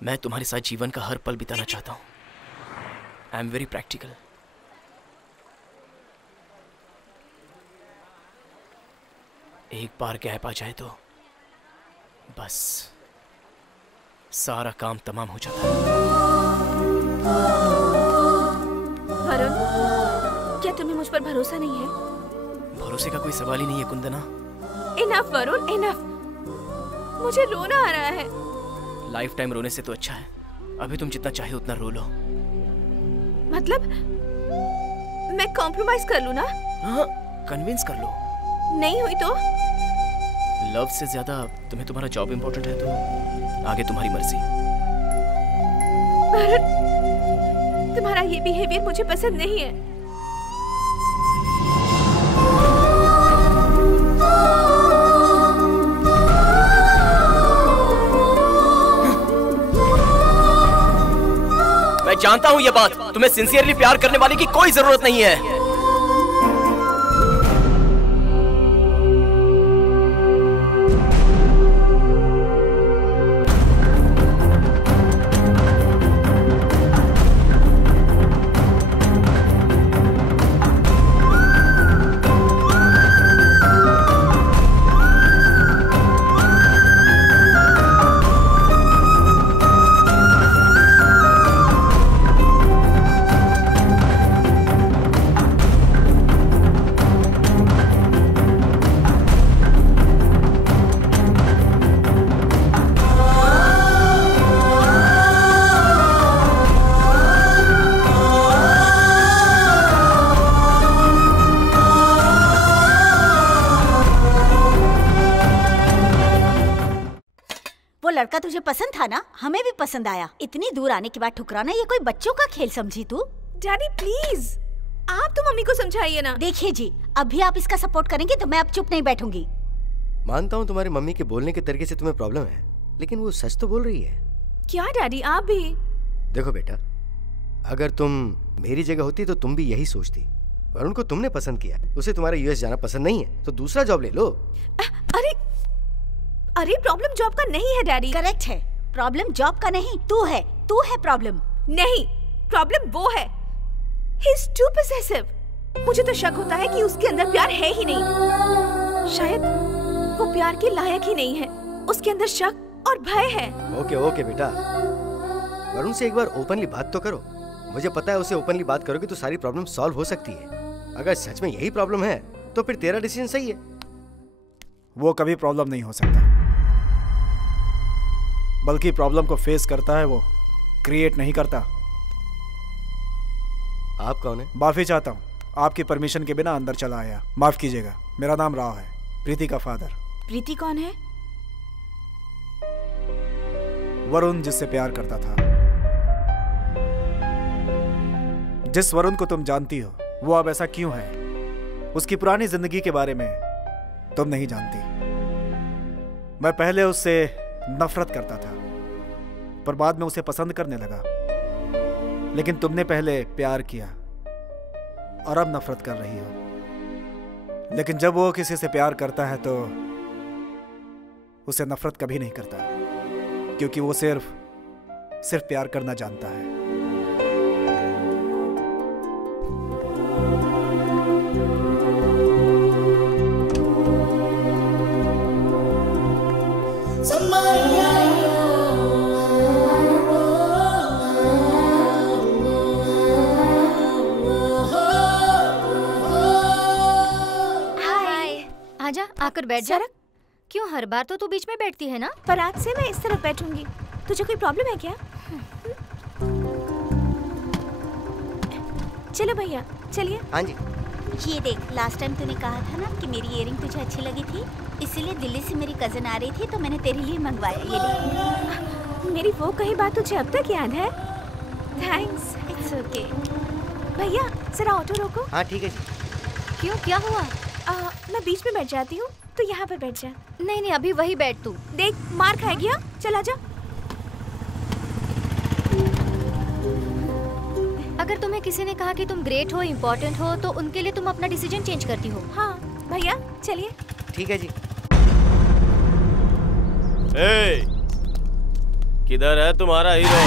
मैं तुम्हारे साथ जीवन का हर पल बिताना चाहता हूँ। I am very practical. एक बार गैप आ जाए तो बस सारा काम तमाम हो जाता है। वरुण, क्या तुम्हें मुझ पर भरोसा नहीं है? भरोसे का कोई सवाल ही नहीं है कुंदना। Enough Varun, enough. मुझे रोना आ रहा है। लाइफ टाइम रोने से तो अच्छा है अभी तुम जितना चाहे उतना रो लो। मतलब मैं कॉम्प्रोमाइज कर लूं ना? हाँ, कन्विंस कर लो। नहीं हुई तो? लव से ज्यादा तुम्हें तुम्हारा जॉब इम्पोर्टेंट है तो आगे तुम्हारी मर्जी। वरुण, तुम्हारा ये बिहेवियर मुझे पसंद नहीं है। मैं जानता हूं ये बात, तुम्हें सिंसियरली प्यार करने वाले की कोई जरूरत नहीं है। लड़का तुझे पसंद था ना? हमें भी पसंद आया। इतनी दूर आने के बाद ठुकराना ये कोई बच्चों का खेल समझी तू? डैडी प्लीज, आप तो मम्मी को समझाइए ना। देखिए जी, अभी आप इसका सपोर्ट करेंगे तो मैं अब चुप नहीं बैठूंगी। मानता हूँ तुम्हारी मम्मी के बोलने के तरीके से तुम्हें प्रॉब्लम है, लेकिन वो सच तो बोल रही है। क्या डैडी, आप भी? देखो बेटा, अगर तुम मेरी जगह होती तो तुम भी यही सोचती। वरुण को तुमने पसंद किया, उसे तुम्हारा यूएस जाना पसंद नहीं है तो दूसरा जॉब ले लो। अरे प्रॉब्लम जॉब का नहीं है डैडी। करेक्ट है, प्रॉब्लम जॉब का नहीं, तू है प्रॉब्लम। नहीं, प्रॉब्लम वो है। He is too possessive। मुझे तो शक होता है कि उसके अंदर प्यार है ही नहीं। शायद वो प्यार के लायक ही नहीं है। उसके अंदर शक और भय है। ओके बेटा, वरुण से एक बार ओपनली बात तो करो। मुझे पता है उसे ओपनली बात करोगे तो सारी प्रॉब्लम सॉल्व हो सकती है। अगर सच में यही प्रॉब्लम है तो फिर तेरा डिसीजन सही है। वो कभी प्रॉब्लम नहीं हो सकता, बल्कि प्रॉब्लम को फेस करता है, वो क्रिएट नहीं करता। आप कौन है? माफी चाहता हूँ, आपकी परमिशन के बिना अंदर चला आया। माफ कीजिएगा, मेरा नाम राव है, प्रीति का फादर। प्रीति कौन है? वरुण जिससे प्यार करता था। जिस वरुण को तुम जानती हो वो अब ऐसा क्यों है, उसकी पुरानी जिंदगी के बारे में तुम नहीं जानती। मैं पहले उससे नफरत करता था, पर बाद में उसे पसंद करने लगा। लेकिन तुमने पहले प्यार किया और अब नफरत कर रही हो। लेकिन जब वो किसी से प्यार करता है तो उसे नफरत कभी नहीं करता, क्योंकि वो सिर्फ प्यार करना जानता है। आजा, आकर बैठ जा। क्यों हर बार तो तू बीच में बैठती है ना? पर आज से मैं इस तरफ बैठूंगी। तुझे कोई प्रॉब्लम है क्या? चलो भैया, चलिए। हाँ जी। ये देख, लास्ट टाइम तूने कहा था ना कि मेरी इयरिंग तुझे अच्छी लगी थी, इसीलिए दिल्ली से मेरी कजन आ रही थी तो मैंने तेरे लिए मंगवाया। ये ले। मेरी वो कही बात तुझे अब तक याद है? थैंक्स। It's okay. भैया जरा ऑटो रोको। हाँ ठीक है जी। क्यों, क्या हुआ? मैं बीच में बैठ जाती हूँ, तो यहाँ पर बैठ जा। नहीं, अभी वही बैठ तू। देख, मार खाएगी। हाँ, चला जा। अगर तुम्हें किसी ने कहा कि तुम ग्रेट हो, इम्पोर्टेंट हो, तो उनके लिए तुम अपना डिसीजन चेंज करती हो। हाँ भैया, चलिए। ठीक है जी। किधर है तुम्हारा हीरो?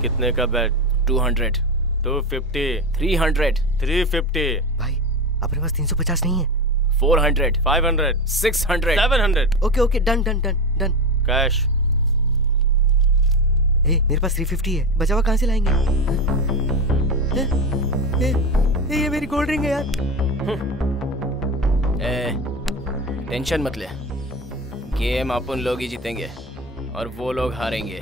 कितने का बेट? 200, 250, 300, 350। भाई अपने पास 350 नहीं है। 400, 500, 600, 700। Okay okay, done done done done. Cash. मेरे पास 350 है, बचा हुआ कहाँ से लाएंगे? ये मेरी कोल्ड ड्रिंक है यार। टेंशन मत ले, गेम अपन लोग ही जीतेंगे और वो लोग हारेंगे।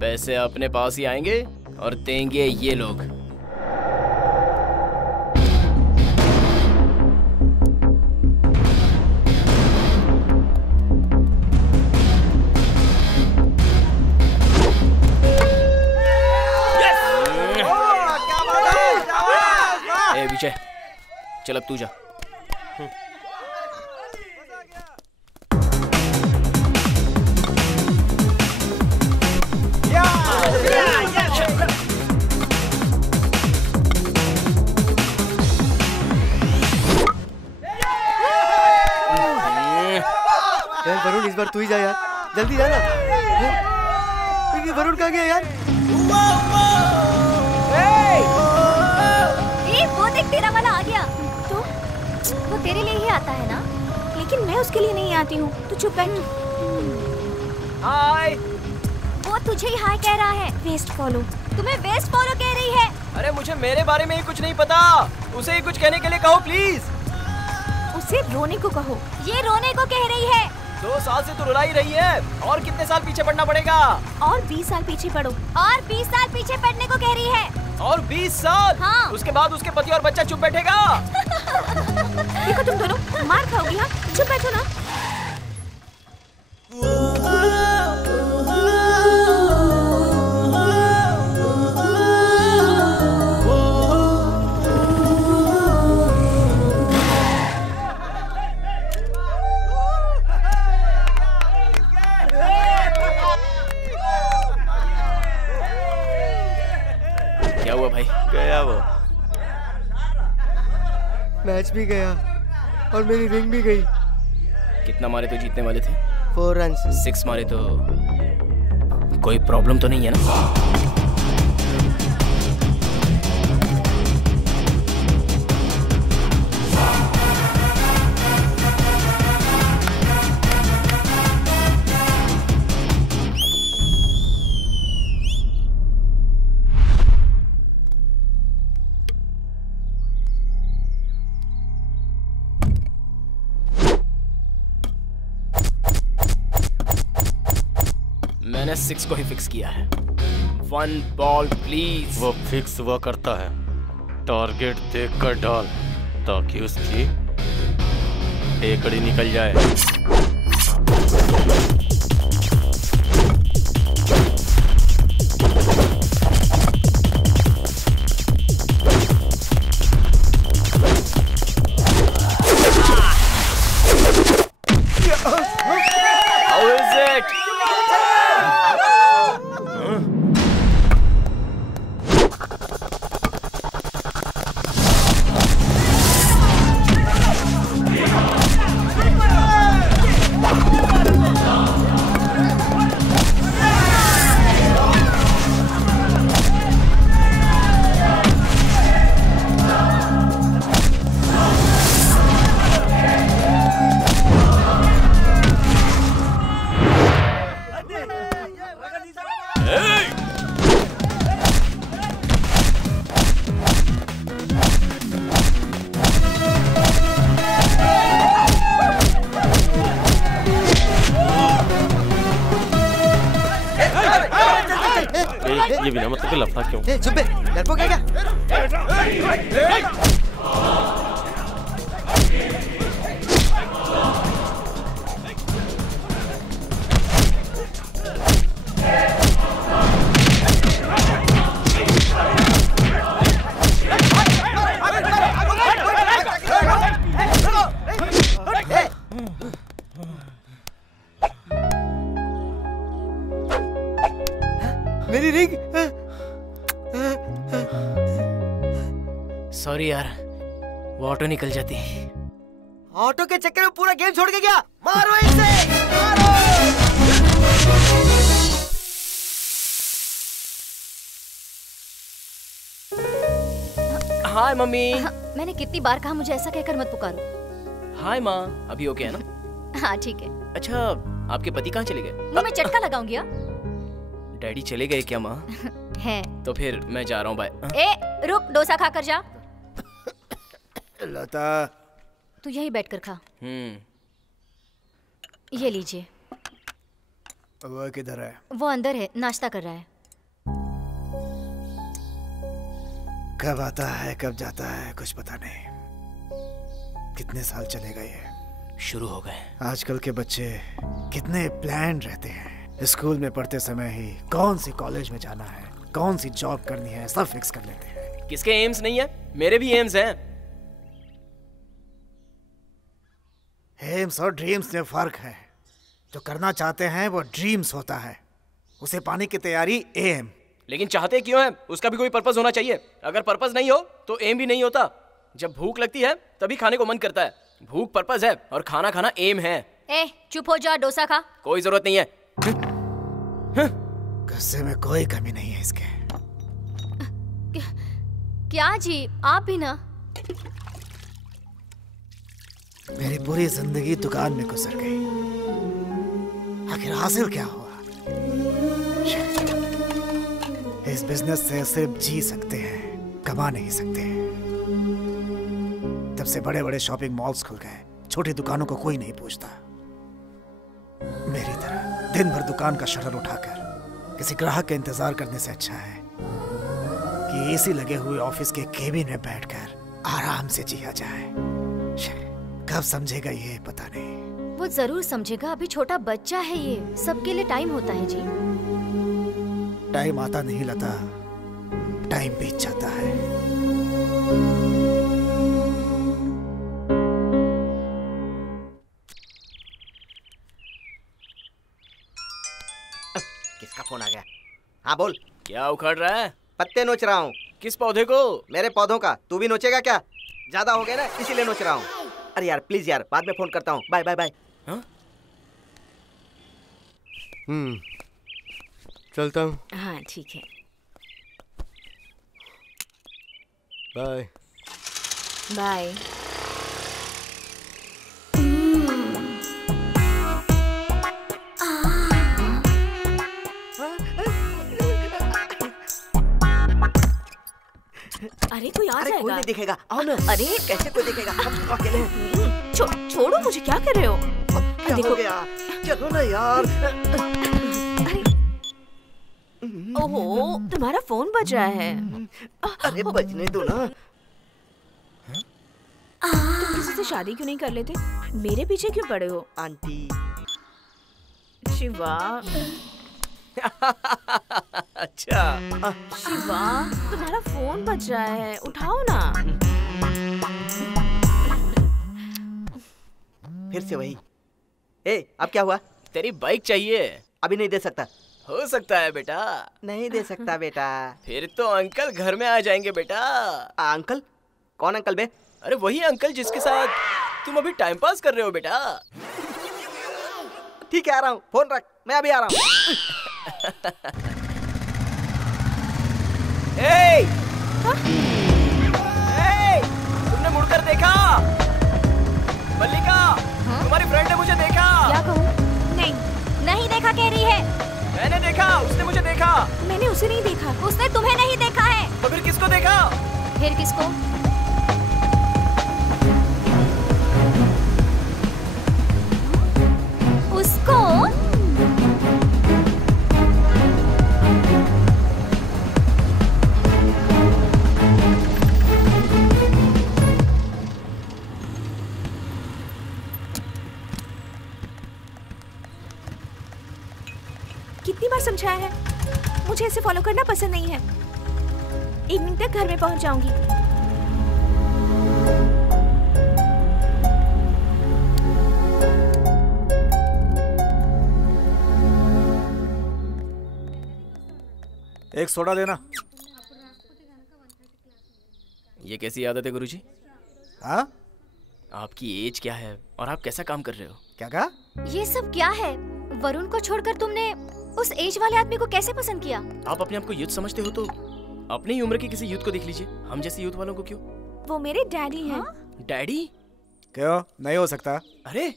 पैसे अपने पास ही आएंगे और देंगे ये लोग। ए विजय, चल अब तू जा। वरुण इस बार तू ही जा यार, जल्दी जा ना। वरुण कहाँ गया यार? वो देख, तेरा वाला आ गया। तो वो तेरे लिए ही आता है ना? लेकिन मैं उसके लिए नहीं आती हूँ, तू चुप बैठ। हाय। वो तुझे ही हाय कह रहा है। Waste fellow. तुम्हें वेस्ट फॉलो कह रही है? अरे मुझे मेरे बारे में ही कुछ नहीं पता, उसे ही कुछ कहने के लिए कहो प्लीज। उसे रोने को कहो। ये रोने को कह रही है। 2 साल से तो रुला ही रही है, और कितने साल पीछे पड़ना पड़ेगा? और 20 साल पीछे पड़ो। और 20 साल पीछे पड़ने को कह रही है। और 20 साल? हाँ। उसके बाद उसके पति और बच्चा चुप बैठेगा? देखो तुम दोनों मार खाओगी। हाँ चुप बैठो ना। क्या हुआ भाई? गया वो। मैच भी गया और मेरी रिंग भी गई। कितना मारे तो जीतने वाले थे? 4 रन्स। 6 मारे तो कोई प्रॉब्लम तो नहीं है ना? मैंने 6 को ही फिक्स किया है। 1 बॉल प्लीज। वो फिक्स हुआ करता है, टारगेट देख कर डाल ताकि उसकी एकड़ी निकल जाए। How is it? ये बिना मतलब के लफड़ा क्यों? चुप बे, डरपोक है क्या? मेरी रिंग। सॉरी यार, वो ऑटो निकल जाती। ऑटो के चक्कर में पूरा गेम छोड़ के गया। मारो इसे, मारो। हाय मम्मी। मैंने कितनी बार कहा मुझे ऐसा कहकर मत पुकारो। हाय माँ, अभी ओके है ना? हाँ ठीक है। अच्छा, आपके पति कहाँ चले गए? मुंह में चटका लगाऊंगी। डैडी चले गए क्या माँ? है। तो फिर मैं जा रहा हूँ, बाय। ए रुक, डोसा खा कर जा। लता, तू यही बैठ कर खा। ये लीजिए। वो किधर है? वो अंदर है, नाश्ता कर रहा है। कब आता है कब जाता है कुछ पता नहीं। कितने साल चलेगा ये? शुरू हो गए। आजकल के बच्चे कितने प्लान रहते हैं। स्कूल में पढ़ते समय ही कौन सी कॉलेज में जाना है, कौन सी जॉब करनी है, सब फिक्स कर लेते हैं। किसके एम्स नहीं है? मेरे भी एम्स हैं। एम्स और ड्रीम्स में फर्क है। जो करना चाहते हैं वो ड्रीम्स होता है, उसे पाने की तैयारी एम। लेकिन चाहते क्यों हैं? उसका भी कोई पर्पस होना चाहिए। अगर पर्पस नहीं हो तो एम भी नहीं होता। जब भूख लगती है तभी खाने को मन करता है। भूख पर्पस है और खाना खाना एम है। ए चुप हो जा, डोसा खा। कोई जरूरत नहीं है। गुस्से में कोई कमी नहीं है इसके। क्या जी, आप भी ना। मेरी पूरी जिंदगी दुकान में गुजर गई, आखिर हासिल क्या हुआ? इस बिजनेस से सिर्फ जी सकते हैं, कमा नहीं सकते। तब से बड़े बड़े शॉपिंग मॉल्स खुल गए, छोटी दुकानों को कोई नहीं पूछता। मेरी तरह दिन भर दुकान का शटर उठाकर किसी ग्राहक का इंतजार करने से अच्छा है कि एसी लगे हुए ऑफिस के केबिन में बैठकर आराम से जिया जाए। कब समझेगा ये पता नहीं। वो जरूर समझेगा, अभी छोटा बच्चा है ये। सबके लिए टाइम होता है जी। टाइम आता नहीं लता, टाइम बीत जाता है। किसका फोन आ गया? हाँ बोल। क्या उखड़ रहा है? पत्ते नोच रहा हूँ। किस पौधे को? मेरे पौधों का। तू भी नोचेगा क्या? ज्यादा हो गया ना, इसीलिए नोच रहा हूँ। अरे यार प्लीज यार, बाद में फोन करता हूँ। Bye bye bye. हाँ? चलता हूँ। हाँ ठीक है, बाय बाय। अरे कोई आ अरे जाएगा। कोई नहीं दिखेगा, आओ ना। अरे कैसे कोई दिखेगा? हम तो अकेले हैं। छोड़ो मुझे, क्या कर रहे हो? क्या हो गया? चलो ना यार। ओहो, तुम्हारा फोन बज रहा है। अरे बजने दो ना। तुम किसी से शादी क्यों नहीं कर लेते? मेरे पीछे क्यों पड़े हो? आंटी शिवा। अच्छा। शिवा, तुम्हारा फोन बज रहा है, उठाओ ना। फिर से वही। ए, अब क्या हुआ? तेरी बाइक चाहिए। अभी नहीं दे सकता। हो सकता है बेटा। नहीं दे सकता बेटा। फिर तो अंकल घर में आ जाएंगे बेटा। अंकल? कौन अंकल बे? अरे वही अंकल जिसके साथ तुम अभी टाइम पास कर रहे हो बेटा। ठीक है, आ रहा हूँ। फोन रख, मैं अभी आ रहा हूँ। तुमने मुड़कर देखा? मल्लिका, तुम्हारी फ्रेंड ने मुझे देखा। क्या कहूँ? नहीं, नहीं देखा कह रही है। मैंने देखा, उसने मुझे देखा। मैंने उसे नहीं देखा। उसने तुम्हें नहीं देखा है। तो फिर किसको देखा? फिर किसको? उसको। कितनी बार समझाया है, मुझे ऐसे फॉलो करना पसंद नहीं है। इवनिंग तक घर में पहुंच जाऊंगी। एक सोडा देना। ये कैसी आदत है गुरुजी? हाँ? आपकी एज क्या है और आप कैसा काम कर रहे हो? क्या कहा? ये सब क्या है? वरुण को छोड़कर तुमने उस एज वाले आदमी को कैसे पसंद किया? आप अपने आप को यूथ समझते हो तो अपनी ही उम्र के किसी यूथ को देख लीजिए। हम जैसे यूथ वालों को क्यों? वो मेरे डैडी हैं। डैडी? क्यों नहीं हो सकता? अरे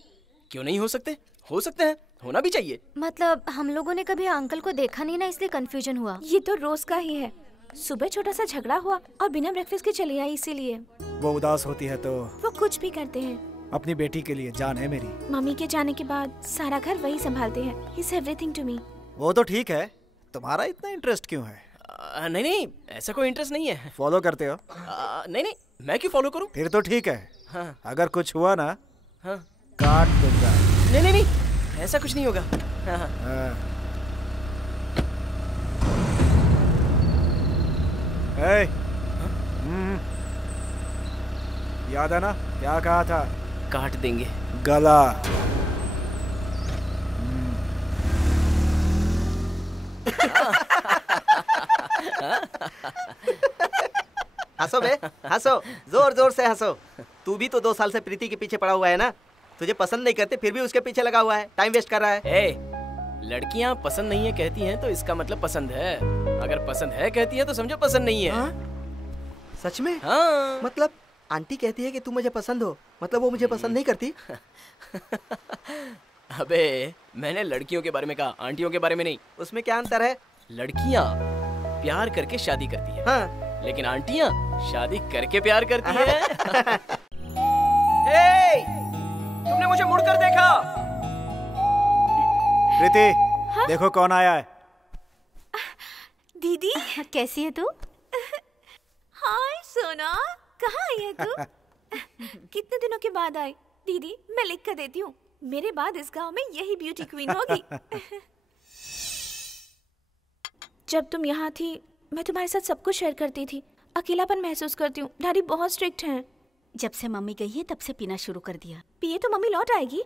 क्यों नहीं हो सकते? हो सकते हैं, होना भी चाहिए। मतलब हम लोगों ने कभी अंकल को देखा नहीं ना, इसलिए कंफ्यूजन हुआ। ये तो रोज का ही है। सुबह छोटा सा झगड़ा हुआ और बिना ब्रेकफास्ट के चली आई, इसीलिए। वो उदास होती है तो वो कुछ भी करते हैं। अपनी बेटी के लिए जान है मेरी। मम्मी के जाने के बाद सारा घर वही संभालते हैं। He's everything to me। वो तो ठीक है, तुम्हारा इतना इंटरेस्ट क्यों है? नहीं नहीं, ऐसा कोई इंटरेस्ट नहीं है। फॉलो करते हो? नहीं नहीं, मैं क्यों फॉलो करूं? फिर तो ठीक है। हाँ। अगर कुछ हुआ ना, हाँ। काट दूंगा। नहीं नहीं नहीं, ऐसा कुछ नहीं होगा। हाँ। हाँ। हे, याद है ना क्या कहा था? काट देंगे। गला। हंसो बे, हंसो, जोर जोर से हंसो। तू भी तो 2 साल से प्रीति के पीछे पड़ा हुआ है ना। तुझे पसंद नहीं करते फिर भी उसके पीछे लगा हुआ है, टाइम वेस्ट कर रहा है। लड़कियां पसंद नहीं है कहती हैं तो इसका मतलब पसंद है। अगर पसंद है कहती है तो समझो पसंद नहीं है। हाँ? सच में? हाँ। मतलब आंटी कहती है कि तू मुझे पसंद हो, मतलब वो मुझे पसंद नहीं करती? अबे मैंने लड़कियों के बारे में कहा, आंटियों के बारे में नहीं। उसमें क्या अंतर है? लड़कियां प्यार करके शादी करती है। हाँ। लेकिन आंटियां शादी करके प्यार करती है। हे, तुमने मुझे मुड़कर देखा? प्रीति, देखो कौन आया है। दीदी कैसी है तू? हाय सोना, कहाँ आई है तू? कितने दिनों के बाद आई? दीदी मैं लिख कर देती हूँ, मेरे बाद इस गांव में यही ब्यूटी क्वीन होगी। जब तुम यहाँ थी मैं तुम्हारे साथ सब कुछ शेयर करती थी। अकेलापन महसूस करती हूँ, डैडी बहुत स्ट्रिक्ट हैं। जब से मम्मी गई है तब से पीना शुरू कर दिया। पिए तो मम्मी लौट आएगी।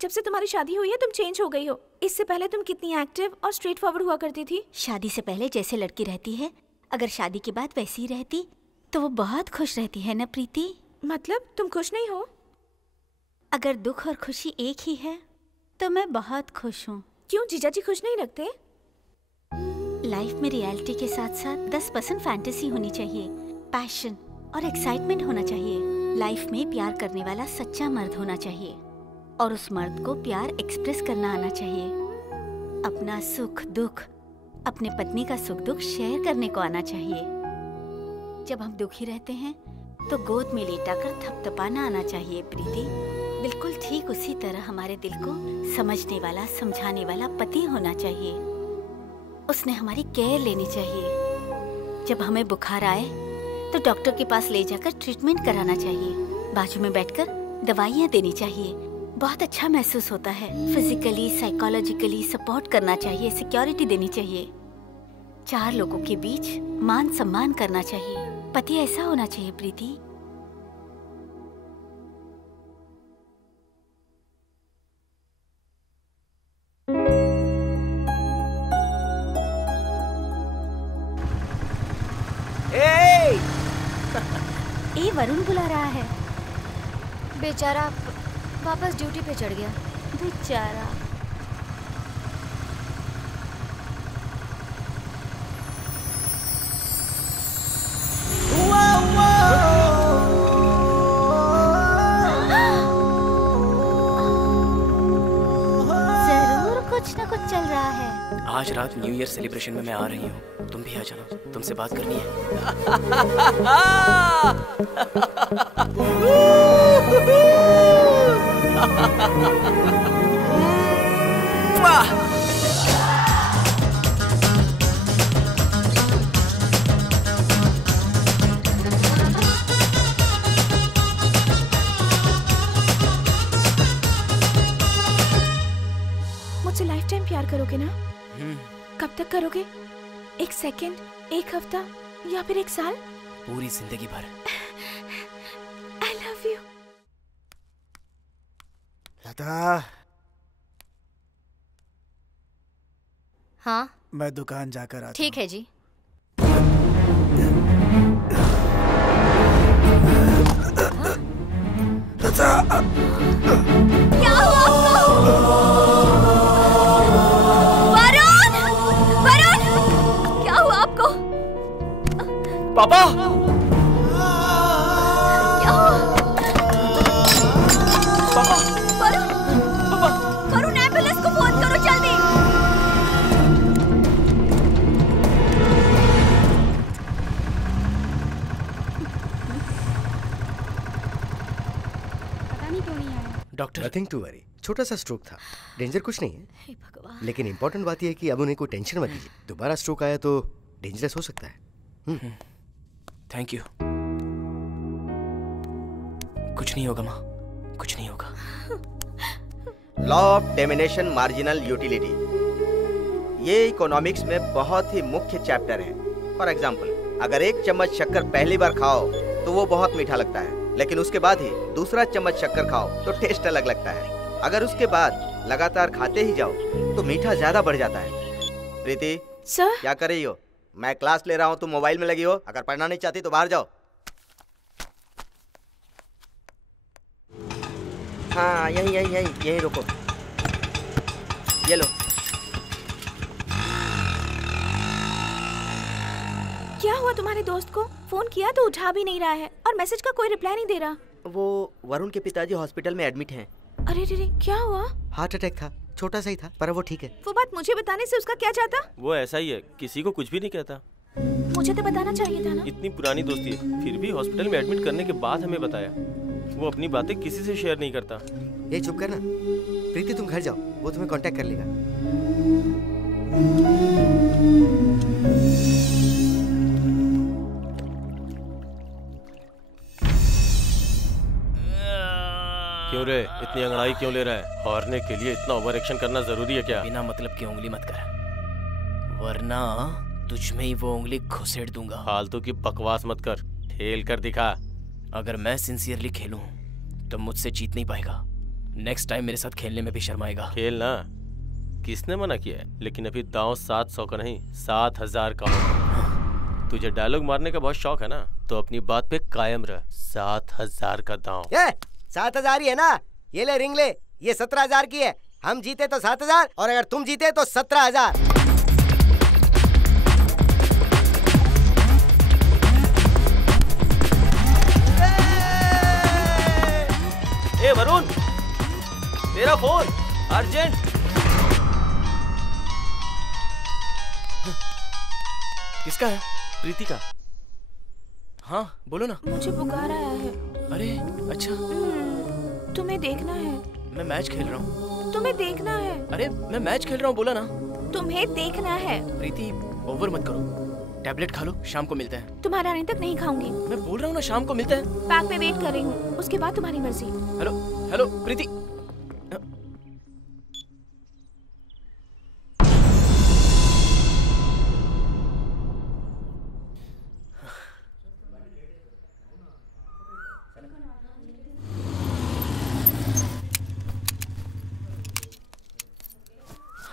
जब से तुम्हारी शादी हुई है तुम चेंज हो गई हो। इससे पहले तुम कितनी एक्टिव और स्ट्रेट फॉरवर्ड हुआ करती थी। शादी से पहले जैसे लड़की रहती है, अगर शादी के बाद वैसी रहती तो वो बहुत खुश रहती है ना प्रीति? मतलब तुम खुश नहीं हो? अगर दुख और खुशी एक ही है तो मैं बहुत खुश हूँ। क्यों जीजा जी खुश नहीं लगते? लाइफ में रियलिटी के साथ साथ 10% फैंटेसी होनी चाहिए, पैशन और एक्साइटमेंट होना चाहिए। लाइफ में प्यार करने वाला सच्चा मर्द होना चाहिए और उस मर्द को प्यार एक्सप्रेस करना आना चाहिए। अपना सुख दुख, अपने पत्नी का सुख दुख शेयर करने को आना चाहिए। जब हम दुखी रहते हैं तो गोद में लेटाकर थपथपाना आना चाहिए प्रीति। बिल्कुल ठीक उसी तरह हमारे दिल को समझने वाला, समझाने वाला पति होना चाहिए। उसने हमारी केयर लेनी चाहिए। जब हमें बुखार आए तो डॉक्टर के पास ले जाकर ट्रीटमेंट कराना चाहिए। बाजू में बैठकर दवाइयाँ देनी चाहिए। बहुत अच्छा महसूस होता है। फिजिकली साइकोलॉजिकली सपोर्ट करना चाहिए, सिक्योरिटी देनी चाहिए। 4 लोगों के बीच मान सम्मान करना चाहिए। पति ऐसा होना चाहिए प्रीति। ए वरुण बुला रहा है। बेचारा वापस ड्यूटी पे चढ़ गया। बेचारा। जरूर कुछ ना कुछ चल रहा है। आज रात न्यू ईयर सेलिब्रेशन में मैं आ रही हूँ, तुम भी आ जाना, तुमसे बात करनी है। मुझसे लाइफ टाइम प्यार करोगे ना? कब तक करोगे? 1 सेकेंड, 1 हफ्ता या फिर 1 साल? पूरी जिंदगी भर। I love you। लता। हाँ मैं दुकान जाकर आता ठीक है जी। क्या हुआ आपको? वरुण! वरुण! क्या हुआ आपको? पापा! क्या हुआ? पापा! वरुण! पापा! वरुण, एम्बुलेंस को फोन करो जल्दी। डॉक्टर, नथिंग टू वरी, छोटा सा स्ट्रोक था, डेंजर कुछ नहीं है। हे भगवान। लेकिन इंपॉर्टेंट बात यह है कि अब उन्हें कोई टेंशन मत दीजिए, दोबारा स्ट्रोक आया तो डेंजरस हो सकता है। Thank you. कुछ नहीं होगा माँ, कुछ नहीं होगा। Law of diminishing marginal utility, ये इकोनॉमिक्स में बहुत ही मुख्य चैप्टर है। फॉर एग्जाम्पल, अगर एक चम्मच शक्कर पहली बार खाओ तो वो बहुत मीठा लगता है, लेकिन उसके बाद ही दूसरा चम्मच शक्कर खाओ तो टेस्ट अलग लगता है। अगर उसके बाद लगातार खाते ही जाओ तो मीठा ज्यादा बढ़ जाता है। प्रीति, सर क्या कर रही हो? मैं क्लास ले रहा हूँ, तुम मोबाइल में लगी हो। अगर पढ़ना नहीं चाहती तो बाहर जाओ। हाँ, यही रुको। ये लो। क्या हुआ तुम्हारे दोस्त को? फोन किया तो उठा भी नहीं रहा है और मैसेज का कोई रिप्लाई नहीं दे रहा। वो वरुण के पिताजी हॉस्पिटल में एडमिट हैं। अरे रे, क्या हुआ? हार्ट अटैक था, छोटा सा ही था, पर वो ठीक है। वो बात मुझे बताने से उसका क्या चाहता? वो ऐसा ही है, किसी को कुछ भी नहीं कहता। मुझे तो बताना चाहिए था ना। इतनी पुरानी दोस्ती है, फिर भी हॉस्पिटल में एडमिट करने के बाद हमें बताया। वो अपनी बातें किसी से शेयर नहीं करता। ये चुप करना। प्रीति, तुम घर जाओ, वो तुम्हें कांटेक्ट कर लेगा। क्यों रे, इतनी अंगड़ाई क्यों ले रहा है? हारने के लिए इतना ओवर एक्शन करना जरूरी है क्या? बिना मतलब की उंगली मत कर, वरना तुझ में ही वो उंगली घुसेड़ दूंगा। फालतू की बकवास मत कर, खेल कर दिखा। अगर मैं सिंसियरली खेलूं तो मुझसे जीत नहीं पाएगा। नेक्स्ट टाइम मेरे साथ खेलने में भी शर्माएगा। खेल ना, किसने मना किया है? लेकिन अभी दांव 700 का नहीं 7000 का हो। तुझे डायलॉग मारने का बहुत शौक है ना, तो अपनी बात पे कायम रह। 7000 का दांव। 7000 ही है ना? ये ले रिंग ले, ये 17000 की है। हम जीते तो 7000 और अगर तुम जीते तो 17000। ए वरुण, तेरा फोन अर्जेंट। किसका है? प्रीति का। हाँ बोलो ना। मुझे बुखार आया है। अरे अच्छा, तुम्हें देखना है। मैं मैच खेल रहा हूँ। तुम्हें देखना है। अरे मैं मैच खेल रहा हूँ, बोला ना। तुम्हें देखना है। प्रीति ओवर मत करो, टैबलेट खा लो, शाम को मिलते हैं। तुम्हारे आने तक नहीं खाऊंगी। मैं बोल रहा हूँ ना, शाम को मिलते हैं। पार्क में वेट कर रही हूँ, उसके बाद तुम्हारी मर्जी। हेलो हेलो प्रीति।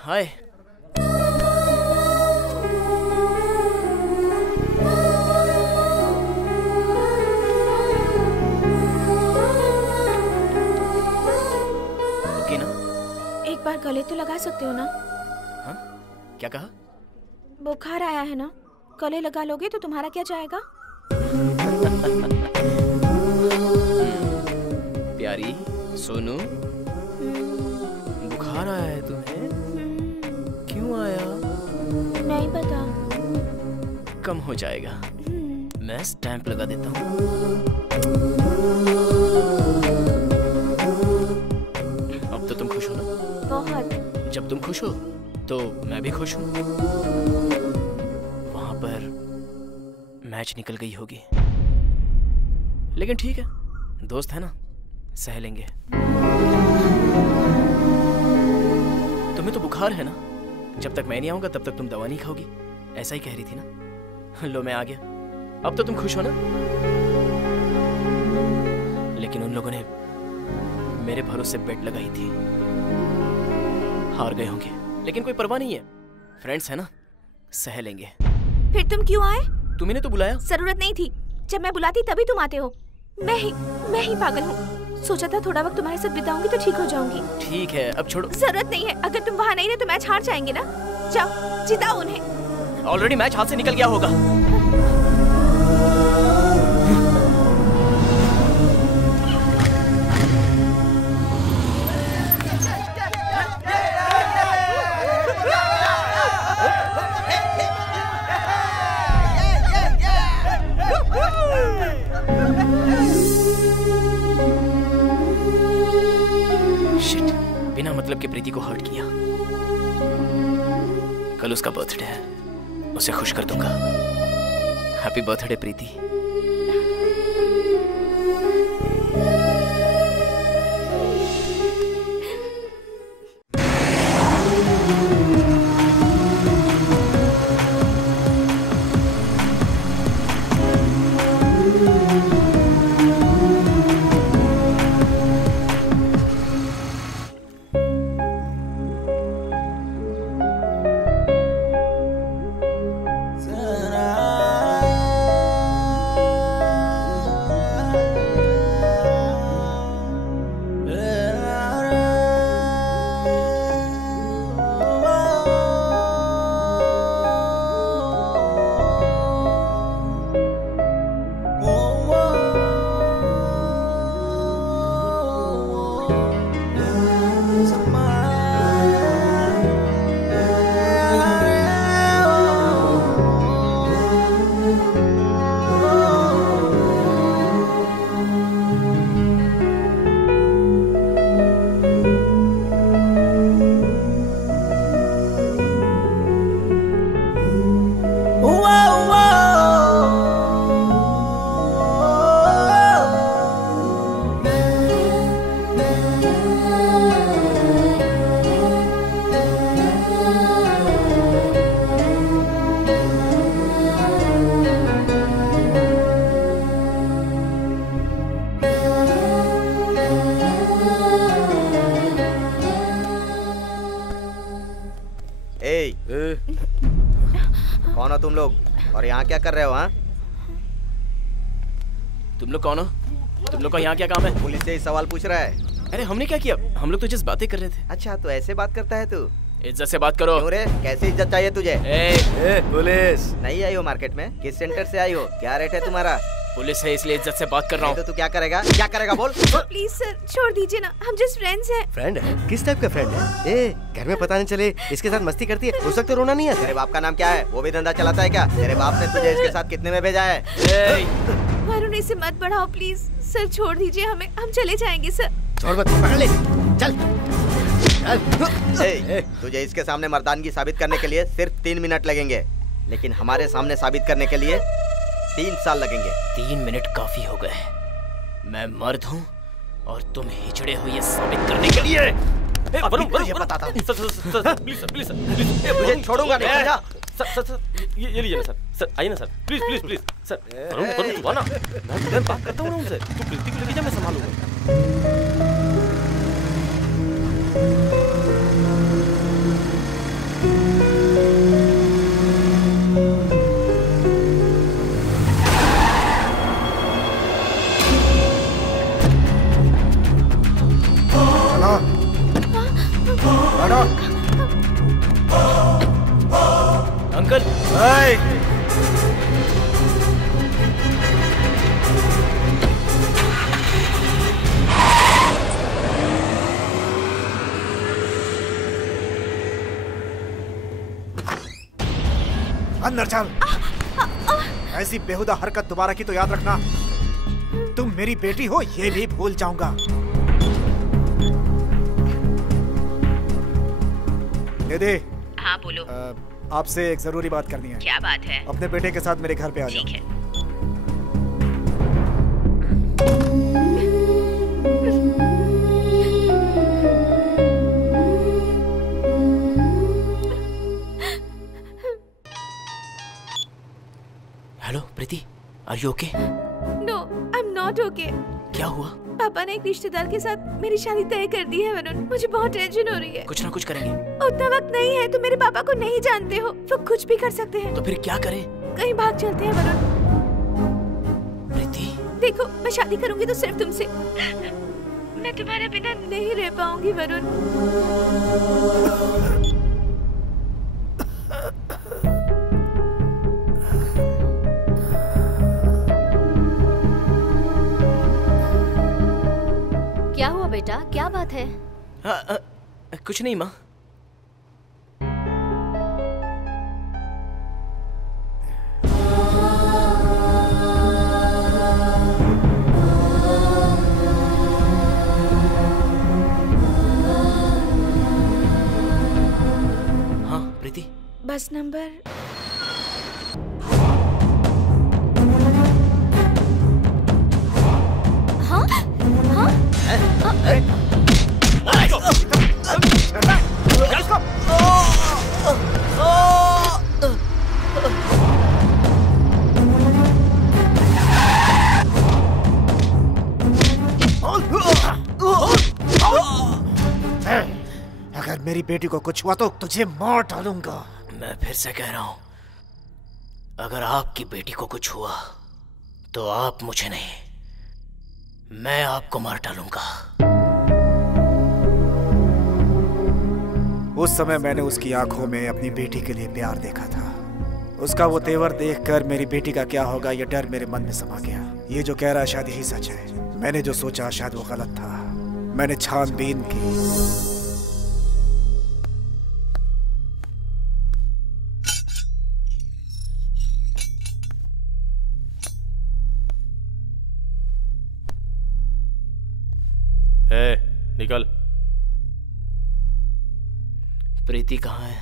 हाय। ओके ना? एक बार गले तो लगा सकते हो ना? हाँ? क्या कहा? बुखार आया है ना, गले लगा लोगे तो तुम्हारा क्या जाएगा? प्यारी सोनू, बुखार आया है तुम्हें? क्यों आया? नहीं पता। कम हो जाएगा, मैं स्टैंप लगा देता हूँ। अब तो तुम खुश हो ना? बहुत। जब तुम खुश हो तो मैं भी खुश हूँ। वहां पर मैच निकल गई होगी, लेकिन ठीक है, दोस्त है ना, सह लेंगे। तुम्हें तो बुखार है ना, जब तक मैं नहीं आऊंगा तब तक तुम दवा नहीं खाओगी, ऐसा ही कह रही थी ना। लो मैं आ गया, अब तो तुम खुश हो ना? लेकिन उन लोगों ने मेरे भरोसे बेट लगाई थी, हार गए होंगे, लेकिन कोई परवाह नहीं है, फ्रेंड्स है ना, सह लेंगे। फिर तुम क्यों आए? तुम्हें तो बुलाया। जरूरत नहीं थी, जब मैं बुलाती तभी तुम आते हो। मैं ही पागल हूँ। सोचा था थोड़ा वक्त तुम्हारे साथ बिताऊंगी तो ठीक हो जाऊंगी। ठीक है, अब छोड़ो। जरूरत नहीं है, अगर तुम वहाँ नहीं रहे तो मैच हार जाएंगे ना। जाओ जिताओ उन्हें। ऑलरेडी मैच हाथ से निकल गया होगा। शिट, बिना मतलब के प्रीति को हर्ट किया। कल उसका बर्थडे है, उसे खुश कर दूंगा। हैप्पी बर्थडे प्रीति। कौन हो तुम लोग और यहाँ क्या कर रहे हो? हाँ, तुम लोग कौन हो? तुम लोग का यहाँ क्या काम है? पुलिस से ही सवाल पूछ रहा है। अरे हमने क्या किया? हम लोग तो जिस बातें कर रहे थे। अच्छा, तो ऐसे बात करता है तू? इज्जत से बात करो। क्यों रे, कैसी इज्जत चाहिए तुझे? पुलिस नहीं आई हो मार्केट में? किस सेंटर से आई हो? क्या रेट है तुम्हारा? पुलिस है इसलिए इज्जत से बात कर रहा हूँ। तो तू क्या करेगा? क्या करेगा बोल? प्लीज सर छोड़ दीजिए ना, हम जस्ट फ्रेंड्स हैं। फ्रेंड है? किस टाइप का फ्रेंड है? ए, घर में पता नहीं चले इसके साथ मस्ती करती है, उस वक्त तो रोना नहीं है। तेरे बाप का नाम क्या है? वो भी धंधा चलाता है क्या? तेरे बाप ने तुझे इसके साथ कितने में भेजा है? वरुण इसे मत बढ़ाओ प्लीज सर, छोड़ दीजिए हमें, हम चले जाएंगे सर। छोड़ मत, पकड़ ले, चल। तुझे इसके सामने मर्दानगी साबित करने के लिए सिर्फ 3 मिनट लगेंगे, लेकिन हमारे सामने साबित करने के लिए 3 साल लगेंगे। 3 मिनट काफी हो गए। मैं मर्द हूँ और तुम हिजड़े हो ये साबित करने के लिए। मुझे पता था। प्लीज मुझे छोड़ूंगा नहीं, समझा? सर ये लीजिए ना सर, आइए ना सर, प्लीज सर। वरुण तू आना, मैं बात करता हूँ ना उनसे। तू प्रीति को लेके जा, मैं संभालूंगा। अंकल, अंदर चल। ऐसी बेहुदा हरकत दोबारा की तो याद रखना, तुम मेरी बेटी हो ये भी भूल जाऊंगा। दीदी। हाँ बोलो। आपसे एक जरूरी बात करनी है। क्या बात है? अपने बेटे के साथ मेरे घर पे आ जाओ। ठीक है। Hello Preeti, are you okay? No, I am not okay. क्या हुआ? पापा ने एक रिश्तेदार के साथ मेरी शादी तय कर दी है वरुण। मुझे बहुत टेंशन हो रही है। कुछ ना कुछ करेंगे। उतना वक्त नहीं है। तुम मेरे पापा को नहीं जानते हो, वो कुछ भी कर सकते हैं। तो फिर क्या करें? कहीं भाग चलते हैं वरुण। प्रीति, देखो मैं शादी करूंगी तो सिर्फ तुमसे। मैं तुम्हारे बिना नहीं रह पाऊंगी वरुण। क्या हुआ बेटा, क्या बात है? कुछ नहीं माँ। हाँ प्रीति, बस नंबर हाँ हाँ अगर मेरी बेटी को कुछ हुआ तो तुझे मार डालूंगा। मैं फिर से कह रहा हूं, अगर आपकी बेटी को कुछ हुआ तो आप मुझे नहीं, मैं आपको मार डालूंगा। उस समय मैंने उसकी आंखों में अपनी बेटी के लिए प्यार देखा था। उसका वो तेवर देखकर मेरी बेटी का क्या होगा ये डर मेरे मन में समा गया। ये जो कह रहा है शायद यही सच है। मैंने जो सोचा शायद वो गलत था। मैंने छानबीन की। निकल। प्रीति कहाँ है?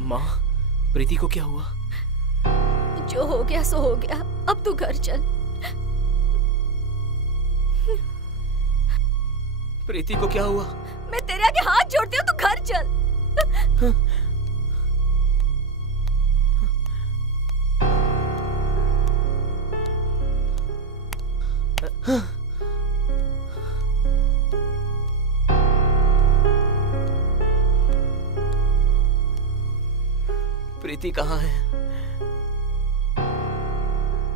माँ, प्रीति को क्या हुआ? जो हो गया सो हो गया, अब तू घर चल। प्रीति को क्या हुआ? मैं तेरे आगे हाथ जोड़ती हूँ, तू घर चल। प्रीति कहाँ है?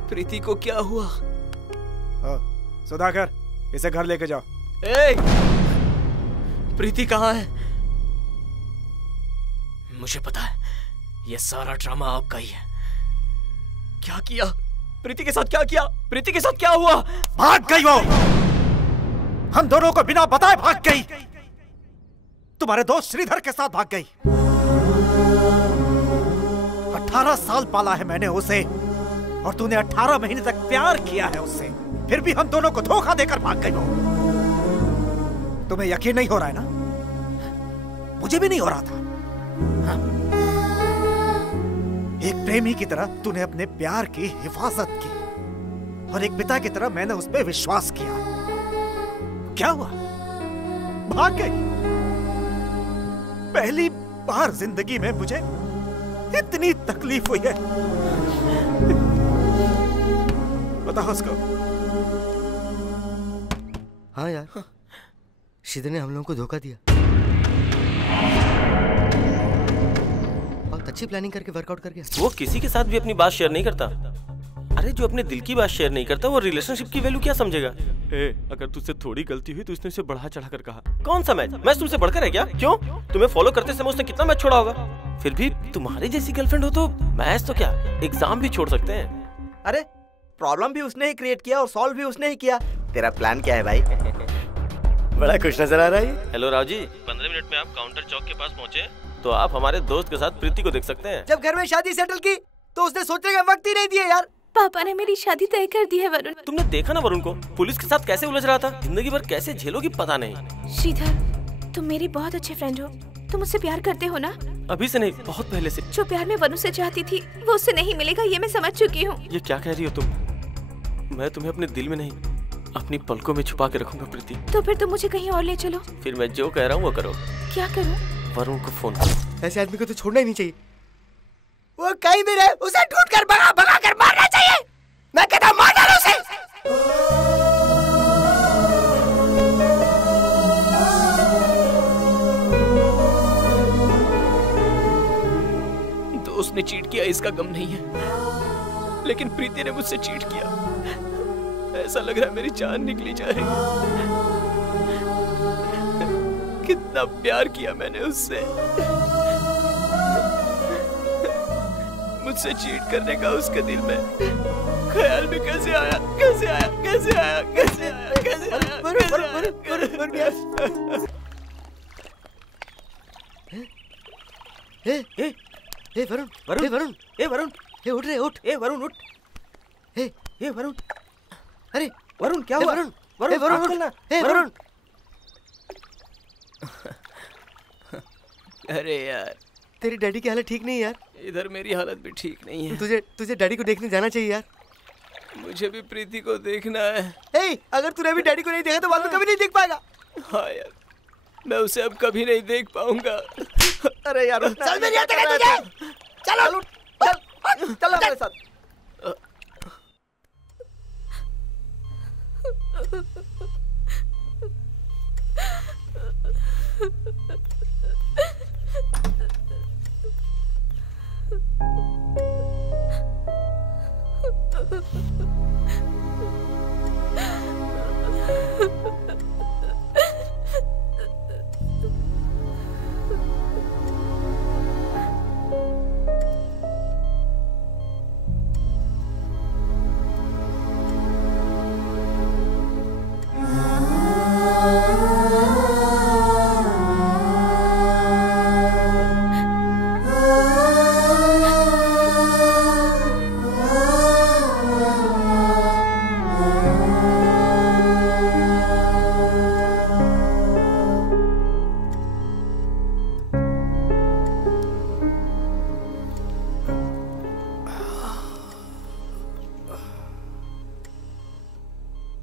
प्रीति को क्या हुआ? सुधाकर, इसे घर लेके जाओ। प्रीति कहाँ है? मुझे पता है ये सारा ड्रामा आपका ही है। क्या किया? प्रीति के साथ क्या किया? प्रीति के साथ क्या हुआ? भाग गई वो। हम दोनों को बिना बताए भाग गई। तुम्हारे दोस्त श्रीधर के साथ भाग गई। 18 साल पाला है मैंने उसे, और तूने 18 महीने तक प्यार किया है उससे, फिर भी हम दोनों को धोखा देकर भाग गई वो। तुम्हें यकीन नहीं हो रहा है ना? मुझे भी नहीं हो रहा था। हाँ। एक प्रेमी की तरह तूने अपने प्यार की हिफाजत की, और एक पिता की तरह मैंने उस पर विश्वास किया। क्या हुआ? भाग गई। पहली बार जिंदगी में मुझे इतनी तकलीफ हुई है। बताओ उसको। हाँ यार, श्रीधर ने हम लोगों को धोखा दिया। बहुत अच्छी प्लानिंग करके वर्कआउट कर गया। वो किसी के साथ भी अपनी बात शेयर नहीं करता। अरे जो अपने दिल की बात शेयर नहीं करता वो रिलेशनशिप की वैल्यू क्या समझेगा? अगर तुझसे थोड़ी गलती हुई तो उसने उसे बढ़ा चढ़ा कर कहा। कौन सा मैच तुमसे बढ़कर है क्या? क्यों? तुम्हें फॉलो करते समय उसने कितना मैच छोड़ा होगा? फिर भी तुम्हारी जैसी गर्लफ्रेंड हो तो मैच तो क्या, एग्जाम भी छोड़ सकते हैं। अरे प्रॉब्लम भी उसने ही क्रिएट किया और सॉल्व भी उसने ही किया। तेरा प्लान क्या है भाई? बड़ा खुश नजर आ रहा है। हेलो राव जी, 15 मिनट में आप काउंटर चौक के पास पहुँचे तो आप हमारे दोस्त के साथ प्रीति को देख सकते हैं। जब घर में शादी सेटल की तो उसने सोचने का वक्त ही नहीं दिया यार। पापा ने मेरी शादी तय कर दी है वरुण। तुमने देखा ना वरुण को पुलिस के साथ कैसे उलझ रहा था? जिंदगी भर कैसे झेलोगी पता नहीं। श्रीधर, तुम मेरी बहुत अच्छे फ्रेंड हो। तुम मुझसे प्यार करते हो ना? अभी से नहीं, बहुत पहले से। जो प्यार मैं वरुण से चाहती थी वो उससे नहीं मिलेगा, ये मैं समझ चुकी हूँ। ये क्या कह रही हो तुम? मैं तुम्हें अपने दिल में नहीं, अपनी पलकों में छुपा के रखूंगा प्रीति। तो फिर तुम मुझे कहीं और ले चलो। फिर मैं जो कह रहा हूँ वो करो। क्या करूँ? वरुण को फोन करो। ऐसे आदमी को तो छोड़ना ही नहीं चाहिए। वो कहीं भी रहे उसे ढूंढ कर भगा कर मारना चाहिए। मैं कहता हूं मार डालो उसे। दोस्त ने चीट किया इसका गम नहीं है, लेकिन प्रीति ने मुझसे चीट किया। ऐसा लग रहा है मेरी जान निकली जा रही। कितना प्यार किया मैंने उससे। मुझसे चीट करने का उसके दिल में ख्याल भी कैसे आया? वरुण, अरे वरुण क्या हुआ? वरुण, अरे यार, तेरी डैडी की हालत ठीक नहीं यार। इधर मेरी हालत भी ठीक नहीं है। तुझे डैडी को देखने जाना चाहिए यार। मुझे भी प्रीति को देखना है। अगर तूने अभी डैडी को नहीं देखा तो बाद में कभी नहीं देख पाएगा। हाँ यार, मैं उसे अब कभी नहीं देख पाऊंगा। अरे यार चल मेरे साथ तुझे। चल मेरे साथ।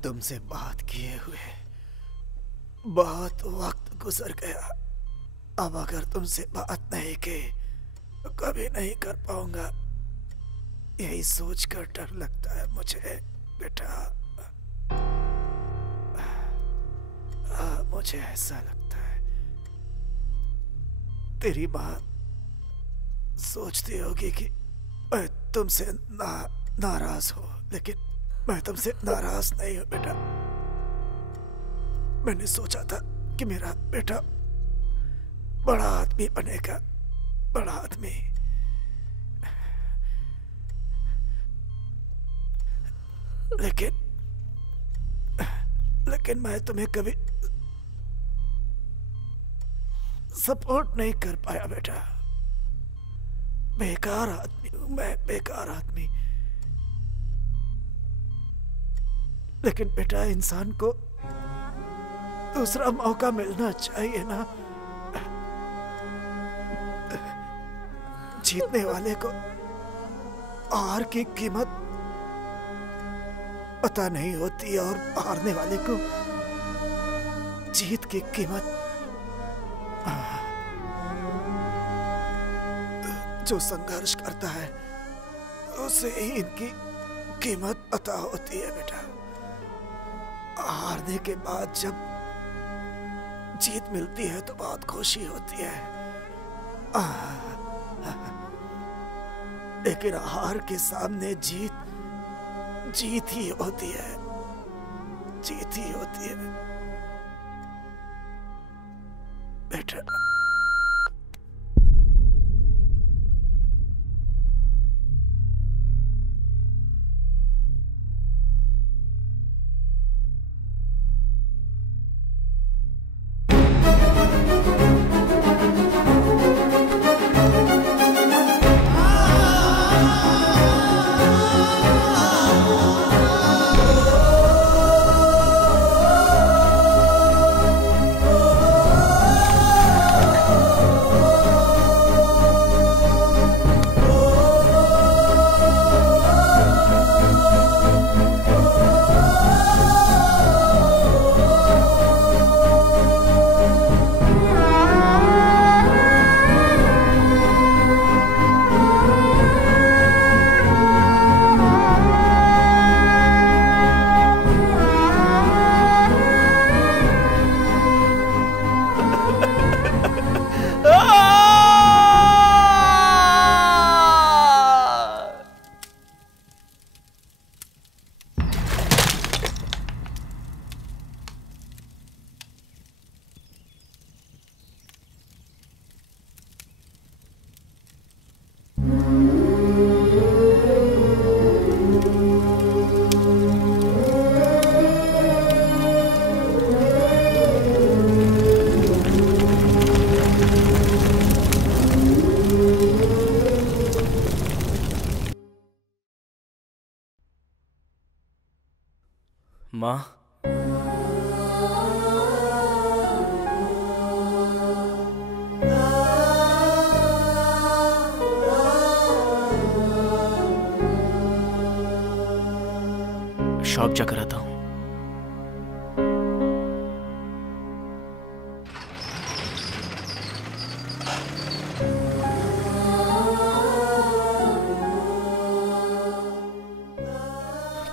तुमसे बात किए हुए बहुत वक्त गुजर गया। अब अगर तुमसे बात नहीं की तो कभी नहीं कर पाऊंगा। यही सोचकर डर लगता है मुझे बेटा। मुझे ऐसा लगता है तेरी माँ सोचती होगी कि मैं तुमसे नाराज हूं, लेकिन मैं तुमसे नाराज नहीं हूं बेटा। मैंने सोचा था कि मेरा बेटा बड़ा आदमी बनेगा, बड़ा आदमी। लेकिन मैं तुम्हें कभी सपोर्ट नहीं कर पाया बेटा। बेकार आदमी हूं मैं, बेकार आदमी। लेकिन बेटा, इंसान को दूसरा मौका मिलना चाहिए ना। जीतने वाले को हार की कीमत पता नहीं होती और हारने वाले को जीत की कीमत। जो संघर्ष करता है उसे ही इनकी कीमत पता होती है बेटा। हारने के बाद जब जीत मिलती है तो बहुत खुशी होती है, लेकिन हार के सामने जीत ही होती है, जीत ही होती है बेटा। माँ, शॉप जाकर आता हूँ।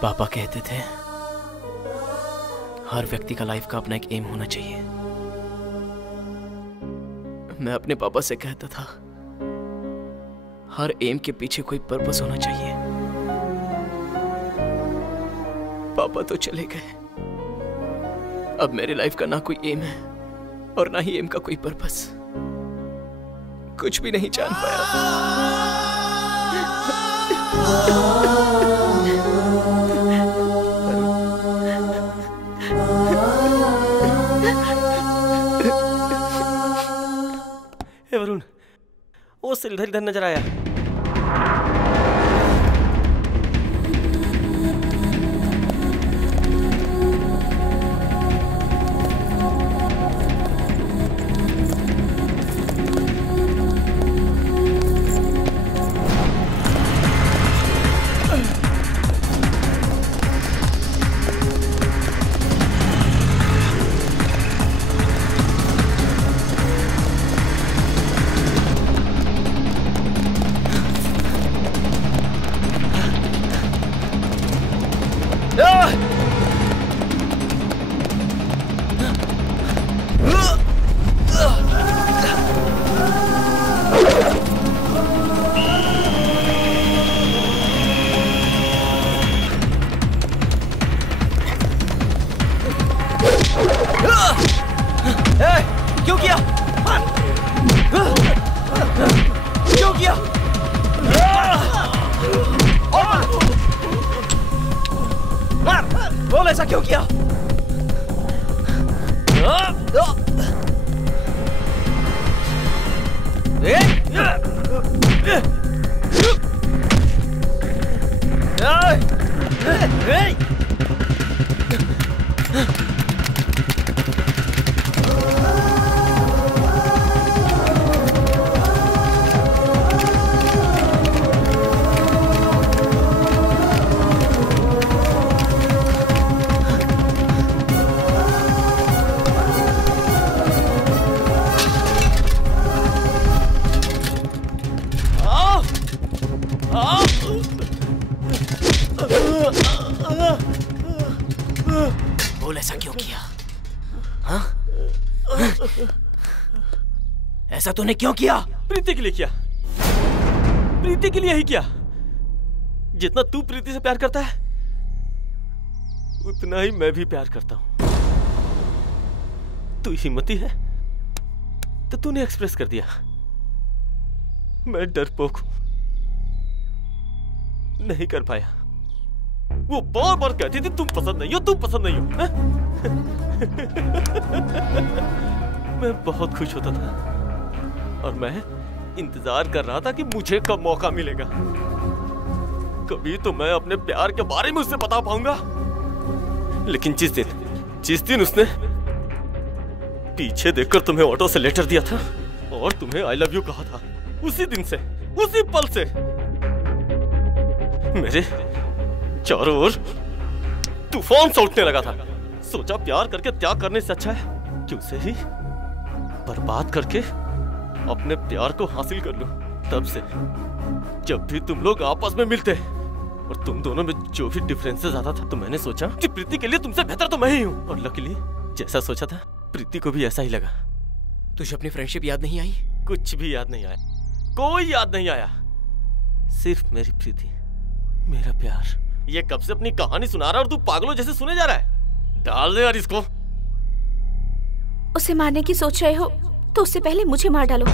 पापा कहते थे हर व्यक्ति का लाइफ का अपना एक एम होना चाहिए। मैं अपने पापा से कहता था हर एम के पीछे कोई पर्पस होना चाहिए। पापा तो चले गए, अब मेरी लाइफ का ना कोई एम है और ना ही एम का कोई पर्पस। कुछ भी नहीं जान पाया। वरुण, वो सिलधर इधर नजर आया। क्यों किया? क्यों किया? बोल, ऐसा क्यों किया? बोल, ऐसा क्यों किया? हाँ? ऐसा तूने क्यों किया? प्रीति के लिए किया। प्रीति के लिए ही किया। जितना तू प्रीति से प्यार करता है उतना ही मैं भी प्यार करता हूं। तू हिम्मती है तो तूने एक्सप्रेस कर दिया। मैं डरपोक हूं, नहीं कर पाया। वो बार बार कहती थी तुम पसंद नहीं हो, तुम पसंद नहीं हो। मैं बहुत खुश होता था और मैं इंतजार कर रहा था कि मुझे कब मौका मिलेगा। कभी तो मैं अपने प्यार के बारे में उससे बता पाऊंगा। लेकिन जिस दिन उसने पीछे देखकर तुम्हें ऑटो से लेटर दिया था और तुम्हें आई लव यू कहा था, उसी दिन से, उसी पल से मेरे चारों ओर तूफान सा उठने लगा था। सोचा प्यार करके त्याग करने से अच्छा है कि उसे ही बर्बाद करके अपने प्यार को हासिल कर लूं। तब से जब भी तुम लोग आपस में मिलते और तुम दोनों में जो भी डिफरेंसेस आता था तो मैंने सोचा कि प्रीति के लिए तुमसे बेहतर तो मैं ही हूं। और लकीली जैसा सोचा था प्रीति को भी ऐसा ही लगा। तुझे अपनी फ्रेंडशिप याद नहीं आई? कुछ भी याद नहीं आया, कोई याद नहीं आया। सिर्फ मेरी प्रीति, मेरा प्यार। ये कब से अपनी कहानी सुना रहा और तू पागलों जैसे सुने जा रहा है। डाल दे यार इसको। उसे मारने की सोच रहे हो तो उससे पहले मुझे मार डालो।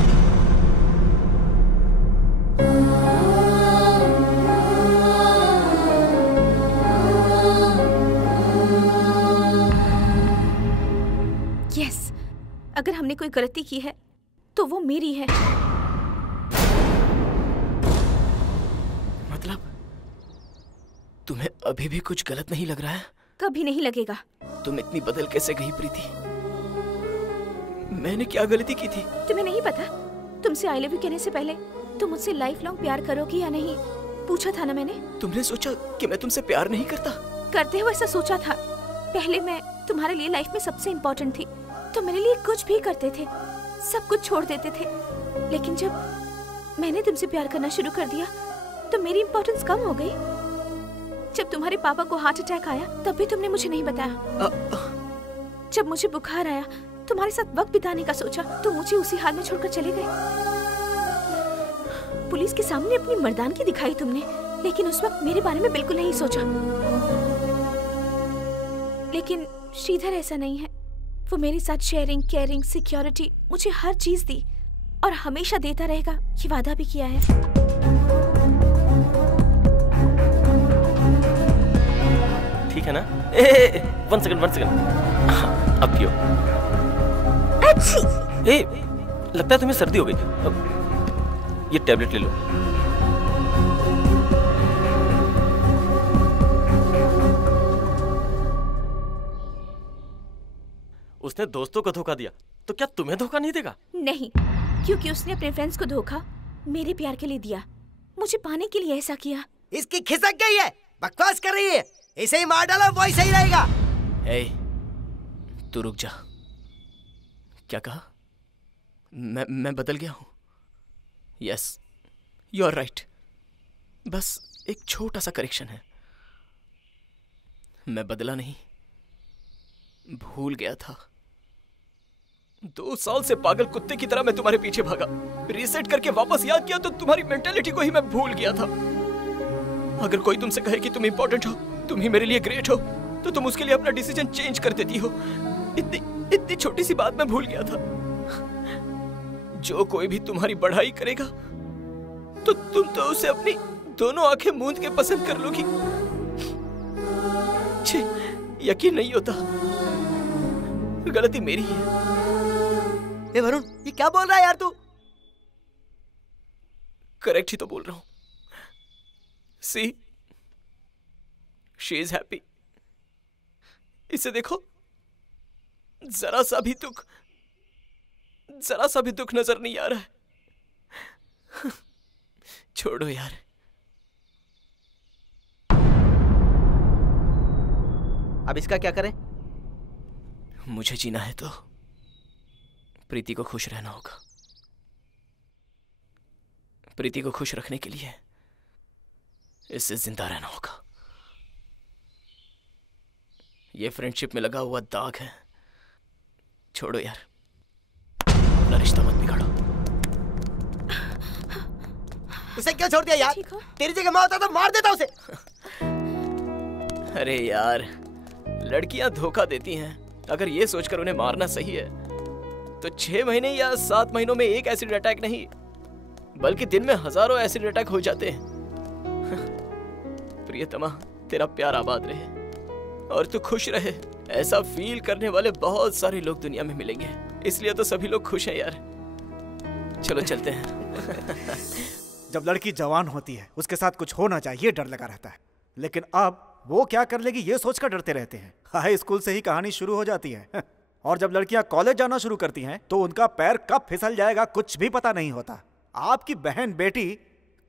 यस, अगर हमने कोई गलती की है तो वो मेरी है। मतलब तुम्हें अभी भी कुछ गलत नहीं लग रहा है? कभी नहीं लगेगा। तुम इतनी बदल कैसे गई प्रीति? मैंने क्या गलती की थी? तुम्हें नहीं पता? तुमसे आई लव यू कहने से पहले तुम मुझसे लाइफ लॉन्ग प्यार करोगी या नहीं पूछा था ना मैंने। तुमने सोचा कि मैं तुमसे प्यार नहीं करता? करते हो ऐसा सोचा था। पहले मैं तुम्हारे लिए लाइफ में सबसे इम्पोर्टेंट थी। तुम मेरे लिए कुछ भी करते थे, सब कुछ छोड़ देते थे। लेकिन जब मैंने तुमसे प्यार करना शुरू कर दिया तो मेरी इम्पोर्टेंस कम हो गई। जब तुम्हारे पापा को हार्ट अटैक आया तब भी तुमने मुझे नहीं बताया। जब मुझे बुखार आया तुम्हारे साथ वक्त बिताने का सोचा तो मुझे उसी हाल में छोड़कर चले गए। पुलिस के सामने अपनी मर्दानगी दिखाई तुमने, लेकिन उस वक्त मेरे बारे में बिल्कुल नहीं सोचा। लेकिन श्रीधर ऐसा नहीं है। वो मेरे साथ शेयरिंग, केयरिंग, सिक्योरिटी, मुझे हर चीज दी और हमेशा देता रहेगा, ये वादा भी किया है। ठीक है ना? One second. अब क्यों? लगता है तुम्हें सर्दी हो गई। ये टैबलेट ले लो। उसने दोस्तों को धोखा दिया तो क्या तुम्हें धोखा नहीं देगा? नहीं, क्योंकि उसने अपने फ्रेंड्स को धोखा मेरे प्यार के लिए दिया, मुझे पाने के लिए ऐसा किया। इसकी खिसक गई है, बकवास कर रही है। इसे ही मार डालो, वही सही रहेगा। तू रुक जा। क्या कहा? मैं बदल गया हूं? Yes, you are right. बस एक छोटा सा करेक्शन है। मैं बदला नहीं, भूल गया था। 2 साल से पागल कुत्ते की तरह मैं तुम्हारे पीछे भागा। रीसेट करके वापस याद किया तो तुम्हारी मेंटालिटी को ही मैं भूल गया था। अगर कोई तुमसे कहे कि तुम इंपॉर्टेंट हो, तुम ही मेरे लिए ग्रेट हो, तो तुम उसके लिए अपना डिसीजन चेंज कर देती हो। इतनी छोटी सी बात मैं भूल गया था। जो कोई भी तुम्हारी बढ़ाई करेगा तो तुम तो उसे अपनी दोनों आंखें मूंद के पसंद कर लोगी। छी, यकीन नहीं होता। गलती मेरी है। वरुण, ये क्या बोल रहा है यार तू? करेक्ट ही तो बोल रहा हूं। सी, शी इज हैप्पी। इसे देखो, जरा सा भी दुख नजर नहीं आ रहा है। छोड़ो यार। अब इसका क्या करें? मुझे जीना है तो प्रीति को खुश रहना होगा। प्रीति को खुश रखने के लिए इससे जिंदा रहना होगा। ये फ्रेंडशिप में लगा हुआ दाग है। छोड़ो यार, अपना रिश्ता मत बिगाड़ो। उसे क्यों छोड़ दिया यार? तेरी जगह मैं होता तो मार देता उसे। अरे यार, लड़कियां धोखा देती हैं। अगर ये सोचकर उन्हें मारना सही है तो 6 महीने या 7 महीनों में एक एसिड अटैक नहीं, बल्कि दिन में हजारों एसिड अटैक हो जाते हैं। प्रियतमा, तेरा प्यार आबाद रहे और तू खुश रहे। ऐसा फील करने वाले बहुत सारे लोग दुनिया में मिलेंगे, इसलिए तो सभी लोग खुश हैं यार। चलो चलते हैं। जब लड़की जवान होती है उसके साथ कुछ होना चाहिए, डर लगा रहता है। लेकिन अब वो क्या कर लेगी ये सोचकर डरते रहते हैं। हाई स्कूल से ही कहानी शुरू हो जाती है। और जब लड़कियां कॉलेज जाना शुरू करती हैं तो उनका पैर कब फिसल जाएगा कुछ भी पता नहीं होता। आपकी बहन बेटी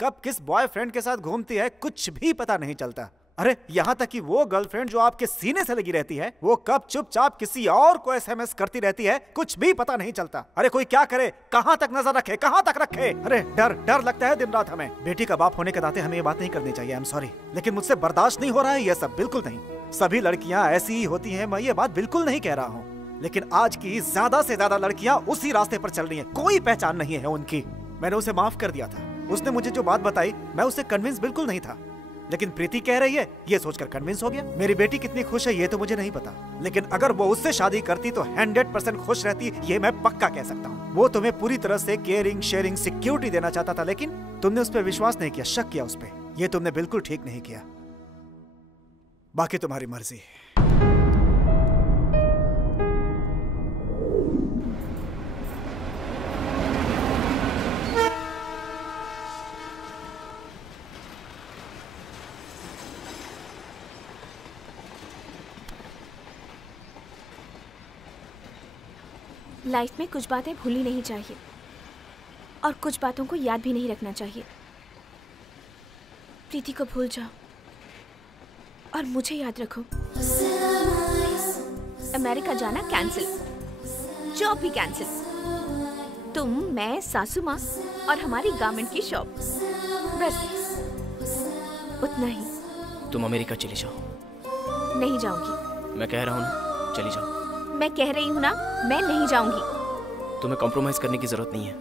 कब किस बॉयफ्रेंड के साथ घूमती है कुछ भी पता नहीं चलता। अरे यहाँ तक कि वो गर्लफ्रेंड जो आपके सीने से लगी रहती है वो कब चुपचाप किसी और को SMS करती रहती है कुछ भी पता नहीं चलता। अरे कोई क्या करे, कहाँ तक नजर रखे, कहाँ तक रखे। अरे डर लगता है दिन रात हमें। बेटी का बाप होने के नाते हमें ये बात नहीं करनी चाहिए, आई एम सॉरी, लेकिन मुझसे बर्दाश्त नहीं हो रहा है ये सब, बिल्कुल नहीं। सभी लड़कियां ऐसी ही होती हैं, मैं ये बात बिल्कुल नहीं कह रहा हूँ, लेकिन आज की ज्यादा से ज्यादा लड़कियां उसी रास्ते पर चल रही हैं, कोई पहचान नहीं है उनकी। मैंने उसे माफ कर दिया था, उसने मुझे जो बात बताई मैं उससे कन्विंस बिल्कुल नहीं था, लेकिन प्रीति कह रही है ये सोचकर कन्विंस हो गया। मेरी बेटी कितनी खुश है ये तो मुझे नहीं पता, लेकिन अगर वो उससे शादी करती तो 100% खुश रहती, ये मैं पक्का कह सकता हूँ। वो तुम्हें पूरी तरह से केयरिंग, शेयरिंग, सिक्योरिटी देना चाहता था, लेकिन तुमने उस पर विश्वास नहीं किया, शक किया उस पर। ये तुमने बिल्कुल ठीक नहीं किया। बाकी तुम्हारी मर्जी। लाइफ में कुछ बातें भूलनी नहीं चाहिए और कुछ बातों को याद भी नहीं रखना चाहिए। प्रीति को भूल जाओ और मुझे याद रखो। अमेरिका जाना कैंसिल, जॉब भी कैंसिल। तुम, मैं, सासू माँ और हमारी गारमेंट की शॉप, बस उतना ही। तुम अमेरिका चली जाओ। नहीं जाऊंगी। मैं कह रहा हूँ ना, चली जाओ। मैं कह रही हूँ ना, मैं नहीं जाऊंगी। तुम्हें कॉम्प्रोमाइज करने की जरूरत नहीं है।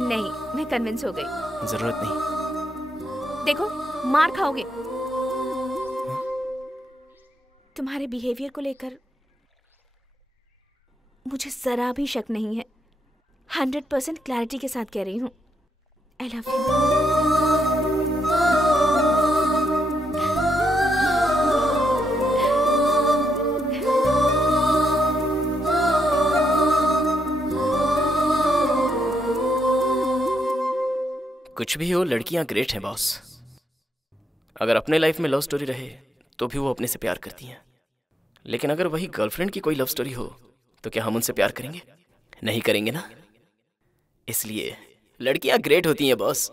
नहीं, मैं कन्विंस हो गई। जरूरत नहीं। देखो, मार खाओगे। तुम्हारे बिहेवियर को लेकर मुझे जरा भी शक नहीं है। 100% क्लैरिटी के साथ कह रही हूँ। I love you. कुछ भी हो, लड़कियां ग्रेट हैं बॉस। अगर अपने लाइफ में लव स्टोरी रहे तो भी वो अपने से प्यार करती हैं, लेकिन अगर वही गर्लफ्रेंड की कोई लव स्टोरी हो तो क्या हम उनसे प्यार करेंगे? नहीं करेंगे ना। इसलिए लड़कियां ग्रेट होती हैं बॉस।